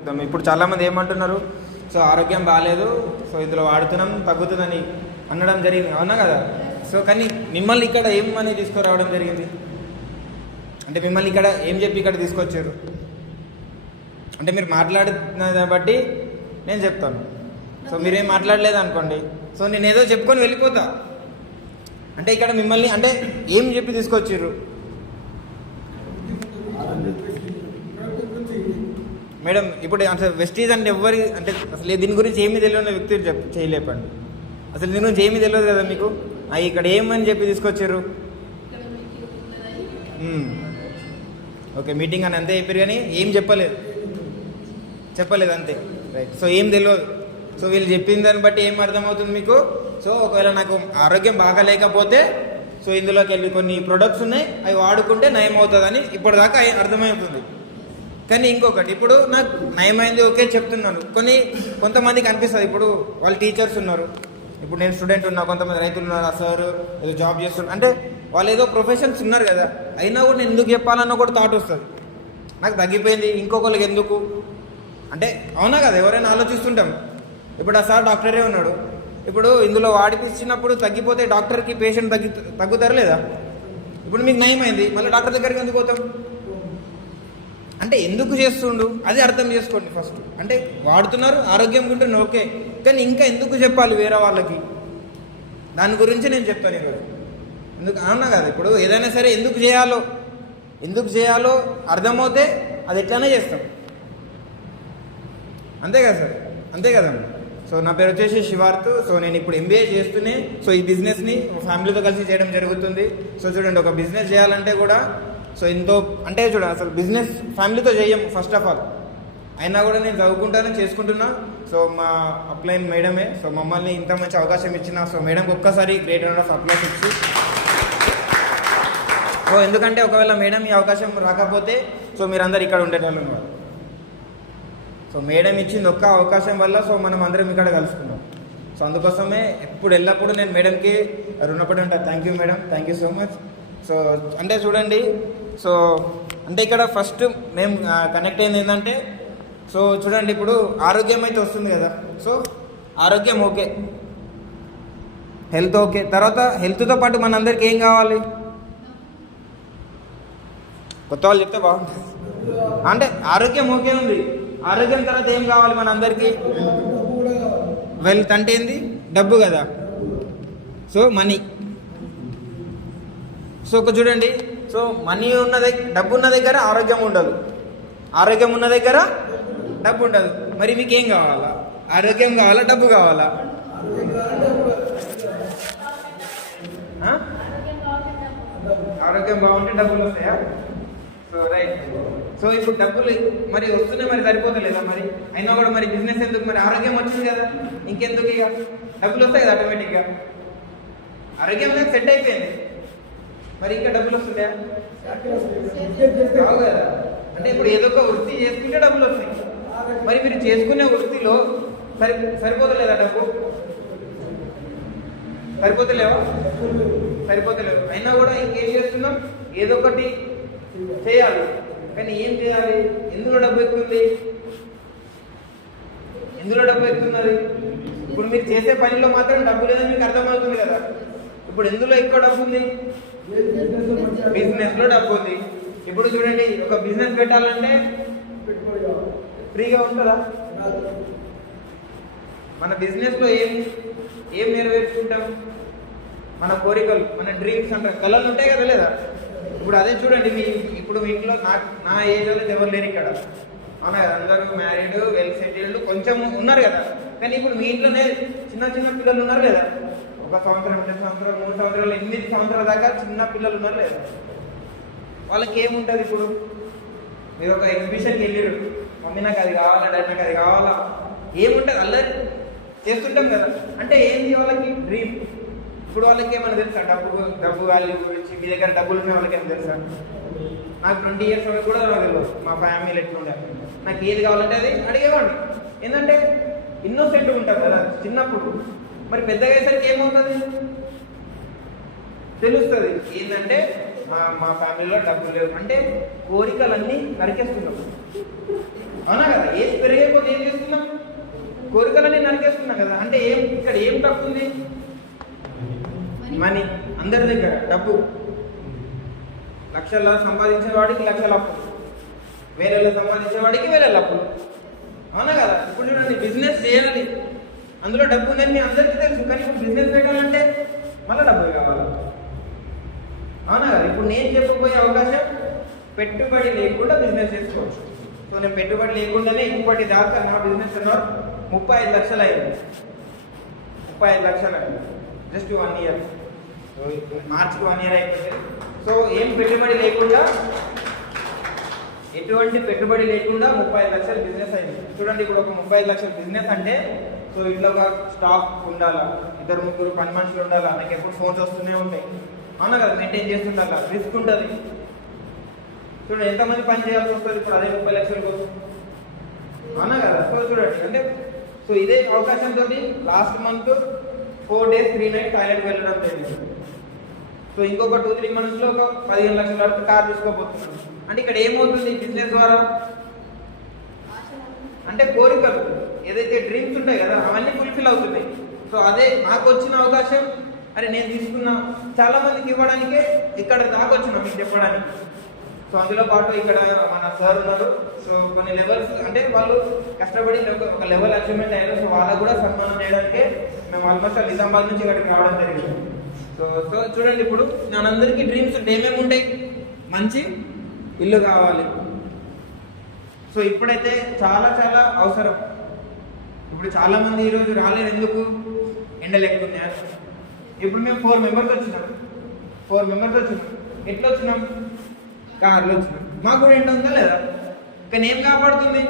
ఇప్పుడు చాలామంది ఏమంటున్నారు, సో ఆరోగ్యం బాగాలేదు, సో ఇందులో వాడుతున్నాం తగ్గుతుందని అనడం జరిగింది, అవునా కదా? సో కానీ మిమ్మల్ని ఇక్కడ ఏమని తీసుకురావడం జరిగింది అంటే మిమ్మల్ని ఇక్కడ ఏం చెప్పి ఇక్కడ తీసుకొచ్చారు అంటే మీరు మాట్లాడుతున్న బట్టి నేను చెప్తాను. సో మీరేం మాట్లాడలేదు అనుకోండి, సో నేను ఏదో చెప్పుకొని వెళ్ళిపోతా. అంటే ఇక్కడ మిమ్మల్ని అంటే ఏం చెప్పి తీసుకొచ్చారు మేడం? ఇప్పుడు అసలు వెస్టీజ్ అంటే ఎవరి అంటే అసలు దీని గురించి ఏమీ తెలియని వ్యక్తి చేయలేపండి. అసలు దీని గురించి ఏమీ తెలియదు కదా మీకు. ఇక్కడ ఏమని చెప్పి తీసుకొచ్చారు? ఓకే, మీటింగ్ అని అంతే చెప్పారు కానీ ఏం చెప్పలేదు అంతే, రైట్. సో ఏం తెలియదు. సో వీళ్ళు చెప్పిన దాన్ని బట్టి ఏం అర్థమవుతుంది మీకు? సో ఒకవేళ నాకు ఆరోగ్యం బాగాలేకపోతే సో ఇందులోకి వెళ్ళి కొన్ని ప్రొడక్ట్స్ ఉన్నాయి, అవి వాడుకుంటే నయం అవుతుందని ఇప్పటిదాకా అర్థమవుతుంది. కానీ ఇంకొకటి, ఇప్పుడు నాకు నయమైంది ఓకే చెప్తున్నాను, కొంతమందికి అనిపిస్తుంది. ఇప్పుడు వాళ్ళు టీచర్స్ ఉన్నారు, ఇప్పుడు నేను స్టూడెంట్ ఉన్నా, కొంతమంది రైతులు ఉన్నారు, ఆ సార్ ఏదో జాబ్ చేస్తున్నారు, అంటే వాళ్ళు ఏదో ప్రొఫెషన్స్ ఉన్నారు కదా, అయినా కూడా నేను ఎందుకు చెప్పాలన్న కూడా థాట్ వస్తుంది. నాకు తగ్గిపోయింది ఇంకొకరికి ఎందుకు అంటే, అవునా కదా, ఎవరైనా ఆలోచిస్తుంటాం. ఇప్పుడు ఆ సార్ డాక్టరే ఉన్నాడు, ఇప్పుడు ఇందులో వాడిపించినప్పుడు తగ్గిపోతే డాక్టర్కి పేషెంట్ తగ్గుతారు లేదా? ఇప్పుడు మీకు నయమైంది, మళ్ళీ డాక్టర్ దగ్గరికి ఎందుకు పోతాం అంటే ఎందుకు చేస్తుండు అది అర్థం చేసుకోండి ఫస్ట్. అంటే వాడుతున్నారు, ఆరోగ్యంగా ఉంటున్నారు ఓకే, కానీ ఇంకా ఎందుకు చెప్పాలి వేరే వాళ్ళకి? దాని గురించి నేను చెప్తాను ఈరోజు. ఎందుకు అవునా కదా, ఇప్పుడు ఏదైనా సరే ఎందుకు చేయాలో అర్థమవుతే అది ఎట్లానే చేస్తాం, అంతే కదా సార్, అంతే కదండి. సో నా పేరు వచ్చేసి శివార్త్. సో నేను ఇప్పుడు MBA చేస్తూనే సో ఈ బిజినెస్ని ఫ్యామిలీతో కలిసి చేయడం జరుగుతుంది. సో చూడండి, ఒక బిజినెస్ చేయాలంటే కూడా సో ఎంతో అంటే చూడండి, అసలు బిజినెస్ ఫ్యామిలీతో చేయము ఫస్ట్ ఆఫ్ ఆల్. అయినా కూడా నేను చదువుకుంటాను, చేసుకుంటున్నా. సో మా అప్లైన్ మేడమే, సో మమ్మల్ని ఇంత మంచి అవకాశం ఇచ్చిన సో మేడంకి ఒక్కసారి గ్రేట్ రౌండ్ ఆఫ్ అప్లైస్ ఇచ్చి, సో ఎందుకంటే ఒకవేళ మేడం ఈ అవకాశం రాకపోతే సో మీరందరూ ఇక్కడ ఉండేటోళ్ళు ఉన్నారు. సో మేడం ఇచ్చింది ఒక్క అవకాశం వల్ల సో మనం అందరం ఇక్కడ కలుసుకున్నాం. సో అందుకోసమే ఎల్లప్పుడూ నేను మేడంకి రుణపడి ఉంటాను. Thank you madam, thank you so much. So అంటే చూడండి, సో అంటే ఇక్కడ ఫస్ట్ మేము కనెక్ట్ అయింది ఏంటంటే, సో చూడండి ఇప్పుడు ఆరోగ్యం అయితే వస్తుంది కదా, సో ఆరోగ్యం ఓకే, హెల్త్ ఓకే, తర్వాత హెల్త్తో పాటు మనందరికి ఏం కావాలి? కొత్త వాళ్ళు చెప్తే బాగుంటుంది. అంటే ఆరోగ్యం ఓకే ఉంది, ఆరోగ్యం తర్వాత ఏం కావాలి మనందరికీ? వెల్త్ అంటే ఏంది? డబ్బు కదా, సో మనీ. సో ఒక చూడండి, సో మనీ డబ్బు ఉన్న దగ్గర ఆరోగ్యం ఉండదు, ఆరోగ్యం ఉన్న దగ్గర డబ్బు ఉండదు. మరి మీకు ఏం కావాలా? ఆరోగ్యం కావాలా, డబ్బు కావాలా? ఆరోగ్యం బాగుంటే డబ్బులు వస్తాయా? So right. సో ఇప్పుడు డబ్బులు మరి వస్తున్నాయి, మరి సరిపోతలేదా? మరి అయినా కూడా మరి బిజినెస్ ఎందుకు? మరి ఆరోగ్యం వచ్చింది కదా, ఇంకెందుకు? ఇక డబ్బులు వస్తాయి కదా ఆటోమేటిక్గా. ఆరోగ్యం సెట్ అయిపోయింది, మరి ఇంకా డబ్బులు వస్తుంటాయా? కావు కదా. అంటే ఇప్పుడు ఏదో ఒక వృత్తి చేసుకుంటే డబ్బులు వస్తాయి. మరి మీరు చేసుకునే వృత్తిలో సరిపోతలేదా డబ్బు? సరిపోతలేవు. అయినా కూడా ఇంకేం చేస్తున్నాం? ఏదో ఒకటి చేయాలి, కానీ ఏం చేయాలి? ఎందులో డబ్బు ఎక్కుతుంది? ఇప్పుడు మీరు చేసే పనిలో మాత్రం డబ్బు లేదని మీకు అర్థమవుతుంది కదా. ఇప్పుడు ఎందులో ఎక్కువ డబ్బు ఉంది? బిజినెస్ లో డబ్బు ఉంది. ఇప్పుడు చూడండి, ఒక బిజినెస్ పెట్టాలంటే ఫ్రీగా ఉంటుందా? మన బిజినెస్ లో ఏం నెరవేర్చుకుంటాం? మన కోరికలు, మన డ్రీమ్స్ అంటాం, కళలు ఉంటాయి కదా లేదా? ఇప్పుడు అదే చూడండి, ఇప్పుడు మీ ఇంట్లో నా ఏజ్ అనేది ఎవరు లేరు ఇక్కడ, అవునా కదా? అందరూ మ్యారీడ్, వెల్ సెటిల్డ్, కొంచెం ఉన్నారు కదా. కానీ ఇప్పుడు మీ ఇంట్లోనే చిన్న పిల్లలు ఉన్నారు లేదా? 1 సంవత్సరం, 2 సంవత్సరాలు, 3 సంవత్సరాలు, 8 సంవత్సరాల దాకా చిన్న పిల్లలు ఉన్నారు లేదా? వాళ్ళకి ఏముంటుంది? ఇప్పుడు మీరు ఒక ఎగ్జిబిషన్కి వెళ్ళారు, మమ్మీ నాకు అది కావాలా, డాడీ నాకు అది కావాలా, ఏముంటుంది? అల్లరి చేస్తుంటాం కదా. అంటే ఏంది వాళ్ళకి? డ్రీమ్. ఇప్పుడు వాళ్ళకి ఏమైనా తెలుసా డబ్బు వాల్యూ గురించి? మీ దగ్గర డబ్బులు ఉన్న వాళ్ళకి ఏమైనా తెలుసా? నాకు 20 years వరకు కూడా తెలియదు మా ఫ్యామిలీ ఎట్లుండే. నాకు ఏది కావాలంటే అది అడిగేవాడిని. ఏంటంటే ఇన్నోసెంట్గా ఉంటారు కదా చిన్నప్పుడు. మరి పెద్దగా అయ్యేసరికి ఏమవుతుంది? తెలుస్తుంది ఏంటంటే మా ఫ్యామిలీలో డబ్బులు లేవు అంటే కోరికలన్నీ నరికేస్తున్నాం. అవునా కదా? ఏజ్ పెరిగే కొద్ది ఏం చేస్తున్నాం, కోరికలన్నీ నరికేస్తున్నాం కదా. అంటే ఇక్కడ ఏం తక్కువ ఉంది? మనీ. అందరి దగ్గర డబ్బు. లక్షల్లో సంపాదించే వాడికి లక్షల అప్పులు, వేలలో సంపాదించే వాడికి వేల అప్పులు. అవునా కదా? ఇప్పుడు చూడండి, బిజినెస్ చేయాలి, అందులో డబ్బు ఉందని మీ అందరికీ తెలుసు. కానీ ఇప్పుడు బిజినెస్ పెట్టాలంటే మళ్ళీ డబ్బులు కావాలి. అవునా కదా? ఇప్పుడు నేను చెప్పబోయే అవకాశం పెట్టుబడి లేకుండా బిజినెస్ చేసుకోవచ్చు. సో నేను పెట్టుబడి లేకుండానే ఇప్పటి దాకా నా బిజినెస్ 35 లక్షలు అయింది. 35 లక్షలు అయింది జస్ట్ 1 ఇయర్. మార్చికి 1 ఇయర్ అయిపోయింది. సో ఏం పెట్టుబడి లేకుండా, ఎటువంటి పెట్టుబడి లేకుండా 35 లక్షల బిజినెస్ అయింది. చూడండి, ఇప్పుడు ఒక 35 లక్షల బిజినెస్ అంటే, సో ఇంట్లో ఒక స్టాఫ్ ఉండాలా, 2-3 పని మనుషులు ఉండాలా, నాకు ఎప్పుడు ఫోన్స్ వస్తూనే ఉంటాయి. అవునా కదా? మెయింటైన్ చేస్తుండాలా, రిస్క్ ఉంటుంది. చూడండి, ఎంతమంది పని చేయాల్సి వస్తుంది ఇప్పుడు అదే 30 లక్షల కోసం. అవునా కదా? సో చూడండి, అంటే సో ఇదే అవకాశంతో last month 4 days 3 nights Thailand వెళ్ళడం జరిగింది. సో ఇంకొక 2-3 months లో ఒక 15 లక్షల వరకు కార్ తీసుకోబోతున్నాం. అంటే ఇక్కడ ఏమవుతుంది బిజినెస్ ద్వారా? అంటే కోరికలు, ఏదైతే డ్రీమ్స్ ఉంటాయి కదా, అవన్నీ ఫుల్ఫిల్ అవుతున్నాయి. సో అదే నాకు వచ్చిన అవకాశం. అరే నేను తీసుకున్నా, చాలా మందికి ఇవ్వడానికే ఇక్కడ దాకా వచ్చినా మీకు చెప్పడానికి. సో అందులో పాటు ఇక్కడ మన సార్ ఉన్నారు. సో కొన్ని లెవెల్స్, అంటే వాళ్ళు కష్టపడి ఒక లెవెల్ అచీవ్మెంట్ అయ్యారు. సో వాళ్ళకు కూడా సన్మానం చేయడానికే మేము ఆల్మోస్ట్ నిజామాబాద్ నుంచి ఇక్కడికి రావడం జరిగింది. సో చూడండి, ఇప్పుడు మనందరికీ డ్రీమ్స్ ఏమేమి ఉంటాయి? మంచి ఇల్లు కావాలి. సో ఇప్పుడైతే చాలా చాలా అవసరం. ఇప్పుడు చాలా మంది ఈరోజు రాలేరు. ఎందుకు? ఎండలు ఎక్కువ ఉన్నాయి. ఇప్పుడు మేము 4 members వచ్చినాం. ఎట్లా వచ్చినాం? కార్లో వచ్చినాం. మాకు కూడా ఎండ ఉందా లేదా? కానీ ఏం కాపాడుతుంది?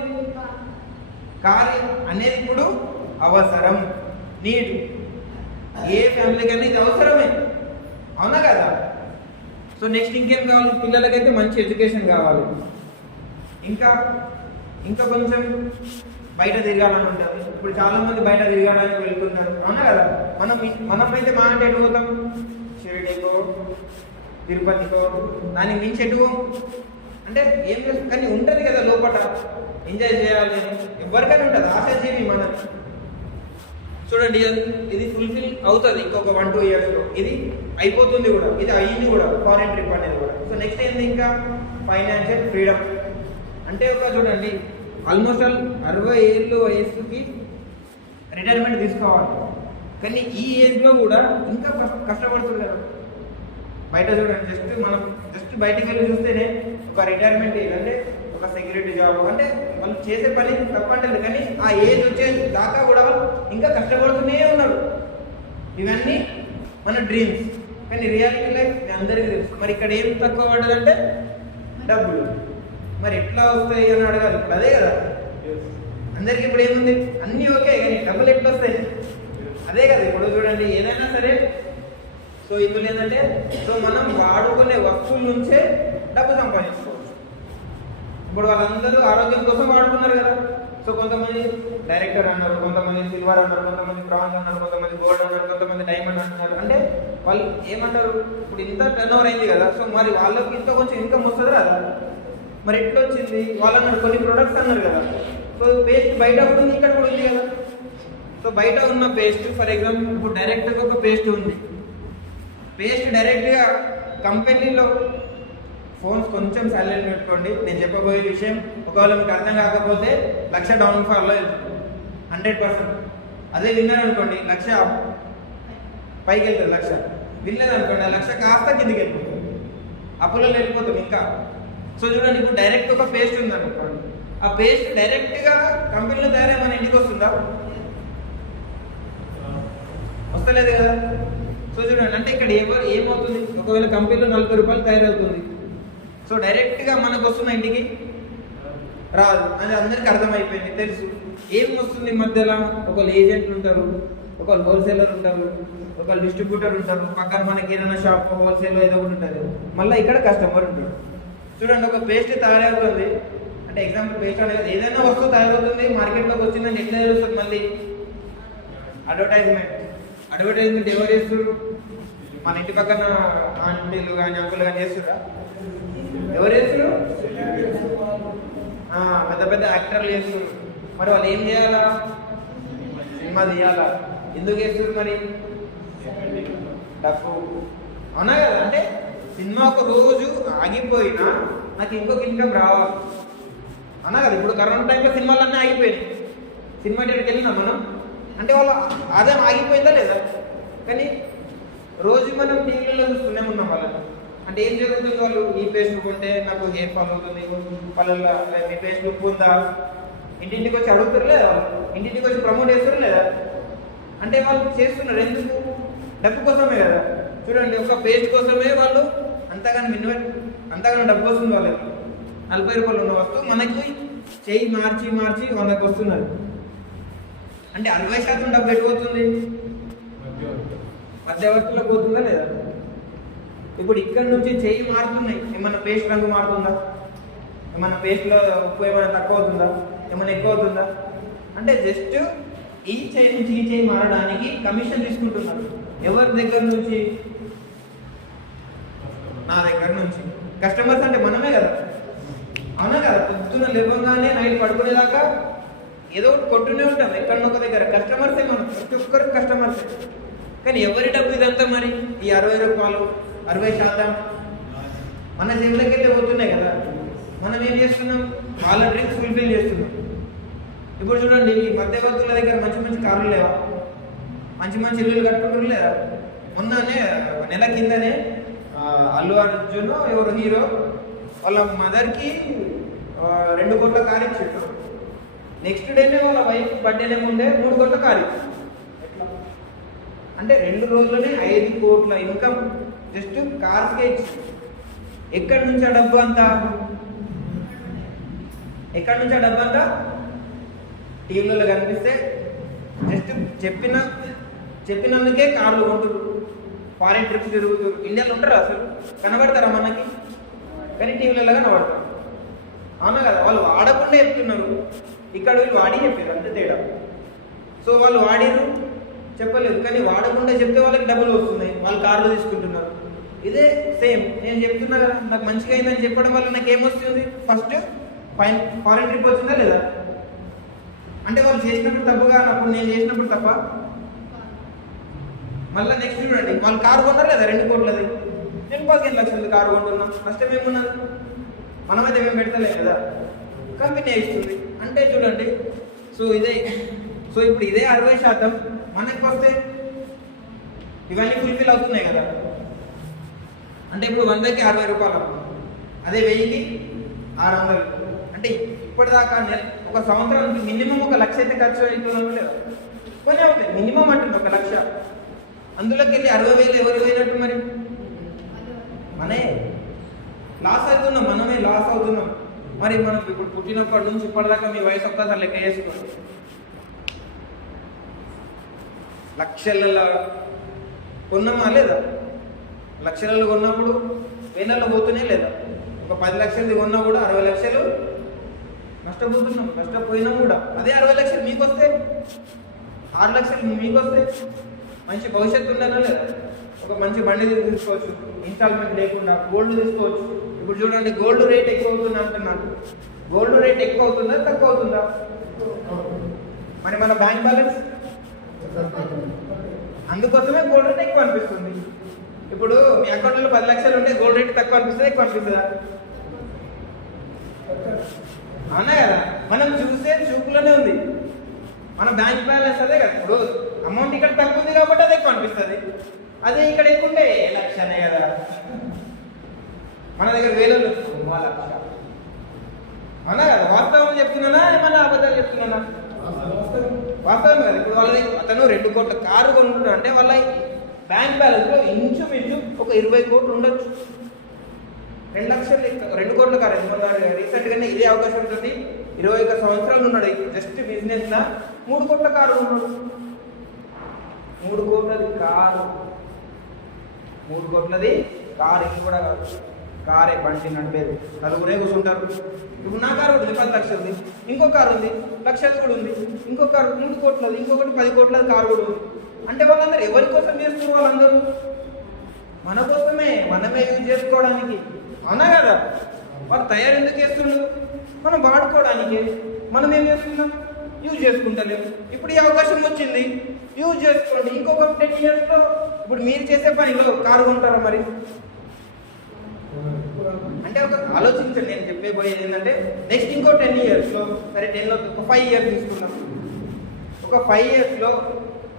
కార్ అనేది ఇప్పుడు అవసరం, నీడ్. ఏ ఫ్యామిలీకైనా ఇది అవసరమే. అవునా కదా? సో నెక్స్ట్ ఇంకేం కావాలి? పిల్లలకైతే మంచి ఎడ్యుకేషన్ కావాలి. ఇంకా కొంచెం బయట తిరగాలని ఉంటుంది. ఇప్పుడు చాలా మంది బయట తిరగడానికి వెళ్తున్నారు. అవునా కదా? మనమైతే మా అంటే ఎటు పోతాం? షిరిడీకో, తిరుపతికో, దాన్ని మించి ఎటు అంటే ఏం చేస్తాం? కానీ ఉంటుంది కదా లోపల, ఎంజాయ్ చేయాలి. ఎవరికైనా ఉంటుంది ఆశాజీవి మనం. చూడండి, ఇది ఫుల్ఫిల్ అవుతుంది ఇంకొక 1-2 yearsలో. ఇది అయిపోతుంది కూడా, ఇది అయ్యింది కూడా, ఫారెన్ ట్రిప్ అనేది కూడా. సో నెక్స్ట్ ఏంది? ఇంకా ఫైనాన్షియల్ ఫ్రీడమ్. అంటే ఒక చూడండి, ఆల్మోస్ట్ 60 ఏళ్ళ వయసుకి రిటైర్మెంట్ తీసుకోవాలి. కానీ ఈ ఏజ్లో కూడా ఇంకా కష్టపడుతుంది కదా. బయట చూడండి, జస్ట్ బయటికి వెళ్ళి చూస్తేనే ఒక రిటైర్మెంట్ ఏజ్, అంటే ఒక సెక్యూరిటీ జాబ్, అంటే వాళ్ళు చేసే పని తప్పంటలేదు. కానీ ఆ ఏజ్ వచ్చే దాకా కూడా ఇంకా కష్టపడుతూనే ఉన్నారు. ఇవన్నీ మన డ్రీమ్స్. కానీ రియాలిటీ లైఫ్ అందరికీ తెలుసు. మరి ఇక్కడ ఏం తక్కువ పడ్డదంటే డబ్బులు. మరి ఎట్లా వస్తాయి అని అడగాలి. ఇప్పుడు అదే కదా అందరికి. ఇప్పుడు ఏముంది? అన్నీ ఓకే, కానీ డబ్బులు ఎట్లా వస్తాయి? అదే కదా. ఇప్పుడు చూడండి, ఏదైనా సరే సో ఇప్పుడు ఏంటంటే, సో మనం వాడుకునే వస్తువుల నుంచే డబ్బు సంపాదించుకోవచ్చు. ఇప్పుడు వాళ్ళందరూ ఆరోగ్యం కోసం వాడుకున్నారు కదా. సో కొంతమంది డైరెక్టర్ అన్నారు, కొంతమంది సిల్వర్ అన్నారు, కొంతమంది బ్రాంజ్ అన్నారు, కొంతమంది గోల్డ్ అన్నారు, కొంతమంది డైమండ్ అంటున్నారు. అంటే వాళ్ళు ఏమంటారు? ఇప్పుడు ఇంత టర్న్ ఓవర్ అయింది కదా, సో మరి వాళ్ళకి ఇంత కొంచెం ఇన్కమ్ వస్తుంది కదా. మరి ఎట్లా వచ్చింది? వాళ్ళన్నారు కొన్ని ప్రొడక్ట్స్ అన్నారు కదా. సో పేస్ట్ బయట కూడా ఉంది, ఇక్కడ కూడా ఉంది కదా. సో బయట ఉన్న పేస్ట్, ఫర్ ఎగ్జాంపుల్ ఇప్పుడు డైరెక్ట్గా ఒక పేస్ట్ ఉంది. పేస్ట్ డైరెక్ట్గా కంపెనీలో, ఫోన్స్ కొంచెం సైలెంట్ పెట్టుకోండి, నేను చెప్పబోయే విషయం ఒకవేళ మీకు అర్థం కాకపోతే 1,00,000 డౌన్ఫాల్లో 100%. అదే విన్నారు అనుకోండి, 1,00,000 పైకి వెళ్తుంది. 1,00,000 వినలేదు అనుకోండి, 1,00,000 కాస్త కిందికి వెళ్ళిపోతుంది, అప్పులలో వెళ్ళిపోతాం ఇంకా. సో చూడండి, ఇప్పుడు డైరెక్ట్ ఒక పేస్ట్ ఉంది అనుకోండి, ఆ పేస్ట్ డైరెక్ట్గా కంపెనీలో తయారై మన ఇంటికి వస్తుందా? వస్తలేదు కదా. సో చూడండి, అంటే ఇక్కడ ఏమవుతుంది? ఒకవేళ కంపెనీలో 40 రూపాయలు తయారవుతుంది, సో డైరెక్ట్గా మనకు వస్తున్న ఇంటికి రాదు. అది అందరికీ అర్థమైపోయింది, తెలుసు. ఏం వస్తుంది మధ్యలో? ఒకళ్ళు ఏజెంట్లు ఉంటారు, ఒకళ్ళు హోల్సేలర్ ఉంటారు, ఒకళ్ళు డిస్ట్రిబ్యూటర్ ఉంటారు, పక్కన మనకి ఏదైనా షాప్ హోల్సేల్ ఏదో ఒకటి ఉంటుంది, మళ్ళీ ఇక్కడ కస్టమర్ ఉంటాడు. చూడండి, ఒక పేస్ట్ తయారవుతుంది అంటే ఎగ్జాంపుల్ పేస్ట్ అనేది ఏదైనా వస్తువు తయారవుతుంది, మార్కెట్లోకి వచ్చిందని ఎట్లా తెలుస్తుంది? మళ్ళీ అడ్వర్టైజ్మెంట్ ఎవరు చేస్తారు? మన ఇంటి పక్కన ఆంటీలు కానీ అంకులు కానీ చేస్తురా? ఎవరు చేస్తారు? పెద్ద పెద్ద యాక్టర్లు చేస్తున్నారు. మరి వాళ్ళు ఏం చేయాలా? సినిమా తీయాలా? ఎందుకు చేస్తున్నారు మరి? డబ్బు. అవునా కదా? అంటే సినిమా ఒక రోజు ఆగిపోయినా నాకు ఇంకొక ఇన్కమ్ రావాలి. అవునా కదా? ఇప్పుడు కరోనా టైంలో సినిమాలన్నీ ఆగిపోయినాయి. సినిమా థియేటర్కి వెళ్ళినా మనం అంటే వాళ్ళు అదే ఆగిపోయిందా లేదా? కానీ రోజు మనం టీవీలో చూస్తూనే ఉన్నాం వాళ్ళని. అంటే ఏం జరుగుతుంది? వాళ్ళు ఈ ఫేస్బుక్ ఉంటే నాకు హెయిర్ ఫాల్ అవుతుంది, వాళ్ళ మీ ఫేస్బుక్ ఉందా, ఇంటింటికి వచ్చి అడుగుతారు లేదా? వాళ్ళు ఇంటింటికి వచ్చి ప్రమోట్ చేస్తారు లేదా? అంటే వాళ్ళు చేస్తున్నారు ఎందుకు? డబ్బు కోసమే కదా. చూడండి, ఒక పేజ్ కోసమే వాళ్ళు అంతగానో డబ్బు వస్తుంది వాళ్ళకి. 40 రూపాయలు ఉన్న వస్తువు మనకి చేయి మార్చి 100కి వస్తున్నారు. అంటే 60% డబ్బు ఎట్టుపోతుంది? మధ్యవర్తిలో పోతుందా లేదా? ఇప్పుడు ఇక్కడ నుంచి చేయి మారుతున్నాయి, ఏమన్నా పేస్ట్ రంగు మారుతుందా? ఏమన్నా పేస్ట్లో ఉప్పు ఏమైనా తక్కువ అవుతుందా? ఏమైనా ఎక్కువ అవుతుందా? అంటే జస్ట్ ఈ చేయి నుంచి ఈ చేయి మారడానికి కమిషన్ తీసుకుంటున్నారు. ఎవరి దగ్గర నుంచి? నా దగ్గర నుంచి. కస్టమర్స్ అంటే మనమే కదా. అవునా కదా? పొద్దున్న లేవగానే నైట్ పడుకునేదాకా ఏదో ఒకటి కొంటూనే ఉంటాం ఎక్కడొక దగ్గర. కస్టమర్సే మనం, ప్రతి ఒక్కరికి కస్టమర్సే. కానీ ఎవరి డబ్బు ఇదంతా మరి? ఈ 60 రూపాయలు 60% మన జేబులకి వెళ్ళి పోతున్నాయి కదా. మనం ఏం చేస్తున్నాం? వాళ్ళ డ్రీమ్స్ ఫుల్ఫిల్ చేస్తున్నాం. ఇప్పుడు చూడండి, ఈ మధ్యవర్తుల దగ్గర మంచి మంచి కార్లు లేవా? మంచి ఇల్లులు కట్టుకుంటారు లేదా? మొన్ననే నెల కిందనే అల్లు అర్జున్ ఎవరు హీరో వాళ్ళ మదర్కి 2 కోట్ల కారు ఇచ్చారు. నెక్స్ట్ డేనే వాళ్ళ వైఫ్ బర్త్డేనే ముందే 3 కోట్ల కారు ఇచ్చారు. ఎట్లా అంటే 2 రోజుల్లోనే 5 కోట్ల ఇన్కమ్ జస్ట్ కార్స్కే ఇచ్చారు. ఎక్కడి నుంచి ఆ డబ్బు అంతా? ఎక్కడి నుంచి ఆ డబ్బు అంతా? టీవీలలో కనిపిస్తే జస్ట్ చెప్పినందుకే కార్లు కొంటారు, ఫారిన్ ట్రిప్స్ తిరుగుతారు. ఇండియాలో ఉంటారు అసలు? కనబడతారా మనకి? కానీ టీవీలలో కనబడతారు. అవునా కదా? వాళ్ళు వాడకుండా చెప్తున్నారు, ఇక్కడ వీళ్ళు వాడి చెప్పారు, అంతే తేడా. సో వాళ్ళు వాడిరు చెప్పలేదు, కానీ వాడకుండా చెప్తే వాళ్ళకి డబ్బులు వస్తున్నాయి, వాళ్ళు కార్లు తీసుకుంటున్నారు. ఇదే సేమ్ నేను చెప్తున్నా కదా, నాకు మంచిగా అయిందని చెప్పడం వల్ల నాకు ఏమొస్తుంది? ఫస్ట్ ఫారిన్ ట్రిప్ వచ్చిందా లేదా? అంటే వాళ్ళు చేసినప్పుడు తప్పుగా, అప్పుడు నేను చేసినప్పుడు తప్ప. మళ్ళీ నెక్స్ట్ చూడండి, వాళ్ళు కారు కొన్నారు లేదా 2 కోట్లది, నేను 15 లక్షలది కారు కొంటున్నాం. నష్టం ఏమున్నది? మనమైతే మేము పెడతలేం కదా, కంపెనీ ఇస్తుంది. అంటే చూడండి, సో ఇప్పుడు ఇదే 60% మనకి వస్తే ఇవన్నీ ఫుల్ఫిల్ అవుతున్నాయి కదా. అంటే ఇప్పుడు 100కి 60 రూపాయలు, అదే 1000కి 600. అంటే ఇప్పటిదాకా ఒక సంవత్సరానికి మినిమం 1 లక్ష అయితే ఖర్చు అవుతున్నాము లేదా? కొన్ని అవుతాయి, మినిమం అంటుంది 1 లక్ష. అందులోకి వెళ్ళి 60,000 ఎవరు పోయినట్టు? మరి మనే లాస్ అవుతున్నాం, మనమే లాస్ అవుతున్నాం. మరి మనం ఇప్పుడు పుట్టినప్పటి నుంచి ఇప్పటిదాకా మీ వయసు ఒక్కసారి లెక్క చేసుకోండి. లక్షలలో కొన్నామా లేదా? లక్షలలో కొన్నప్పుడు వేలల్లో పోతూనే లేదా? ఒక 10 లక్షలది కొన్నా కూడా 60 లక్షలు నష్టపోతున్నాం, నష్టపోయినా కూడా. అదే 60 లక్షలు మీకు వస్తే, 6 లక్షలు మీకు వస్తే మంచి భవిష్యత్తు ఉండనా లేదా? ఒక మంచి బండి తీసుకోవచ్చు, ఇన్స్టాల్మెంట్ లేకుండా గోల్డ్ తీసుకోవచ్చు. ఇప్పుడు చూడండి, గోల్డ్ రేట్ ఎక్కువ అవుతుంది అంటున్నాను. గోల్డ్ రేట్ ఎక్కువ అవుతుందా తక్కువ అవుతుందా? మరి మన బ్యాంక్ బ్యాలెన్స్, అందుకోసమే గోల్డ్ రేట్ ఎక్కువ అనిపిస్తుంది. ఇప్పుడు మీ అకౌంట్లో 10 లక్షలు ఉంటే గోల్డ్ రేట్ తక్కువ అనిపిస్తుంది, ఎక్కువ అనిపిస్తుందా? అవునా కదా? మనం చూసే చూపులోనే ఉంది. మన బ్యాంక్ బ్యాలెన్స్ అదే కదా. ఇప్పుడు అమౌంట్ ఇక్కడ తక్కువ ఉంది కాబట్టి అది ఎక్కువ అనిపిస్తుంది, అదే ఇక్కడ ఎక్కువ ఉంటే లక్షనే కదా. మన దగ్గర వేలలో లక్ష. అవునా కదా? వాస్తవం చెప్తున్నానా ఏమన్నా అబద్ధాలు చెప్తున్నానా? వాస్తవం కదా. ఇప్పుడు వాళ్ళది అతను 2 కోట్ల కారు కొనుక్కున్నాడు అంటే వాళ్ళ బ్యాంక్ బ్యాలెన్స్ లో ఇంచుమించు ఒక 20 కోట్లు ఉండొచ్చు. 2 లక్షలు 2 కోట్ల కారు ఎందుకున్నారు? రీసెంట్ గానే ఇదే అవకాశం ఉంటుంది. 21 సంవత్సరాలు ఉన్నాడు జస్ట్ బిజినెస్ లా, 3 కోట్ల కారు ఉన్నాడు. 3 కోట్లది కారు, 3 కోట్లది కారు. ఇది కూడా కారే, బండి నడిపేది, నలుగురే కూర్చుంటారు. ఇప్పుడు నా కారు ఉంది 10 లక్షలది, ఇంకో కారు ఉంది లక్షది కూడా ఉంది, ఇంకో కారు 3 కోట్లది, ఇంకొకటి 10 కోట్లది కారు కూడా ఉంది. అంటే వాళ్ళందరూ ఎవరి కోసం చేస్తున్నారు? వాళ్ళందరూ మన కోసమే, మనమే యూజ్ చేసుకోవడానికి. అవునా కదా? వాళ్ళు తయారు ఎందుకు చేస్తున్నారు? మనం వాడుకోవడానికి మనం ఏం చేస్తున్నాం, యూజ్ చేసుకుంటలేము. ఇప్పుడు ఈ అవకాశం వచ్చింది, యూజ్ చేసుకోండి. ఇంకొక 10 yearsలో ఇప్పుడు మీరు చేసే పనిలో కారు కొంటారా మరి? అంటే ఒక ఆలోచించండి. నేను చెప్పేపోయేది ఏంటంటే నెక్స్ట్ ఇంకో 10 yearsలో, సరే 10లో ఒక 5 years తీసుకుందాం. ఒక 5 yearsలో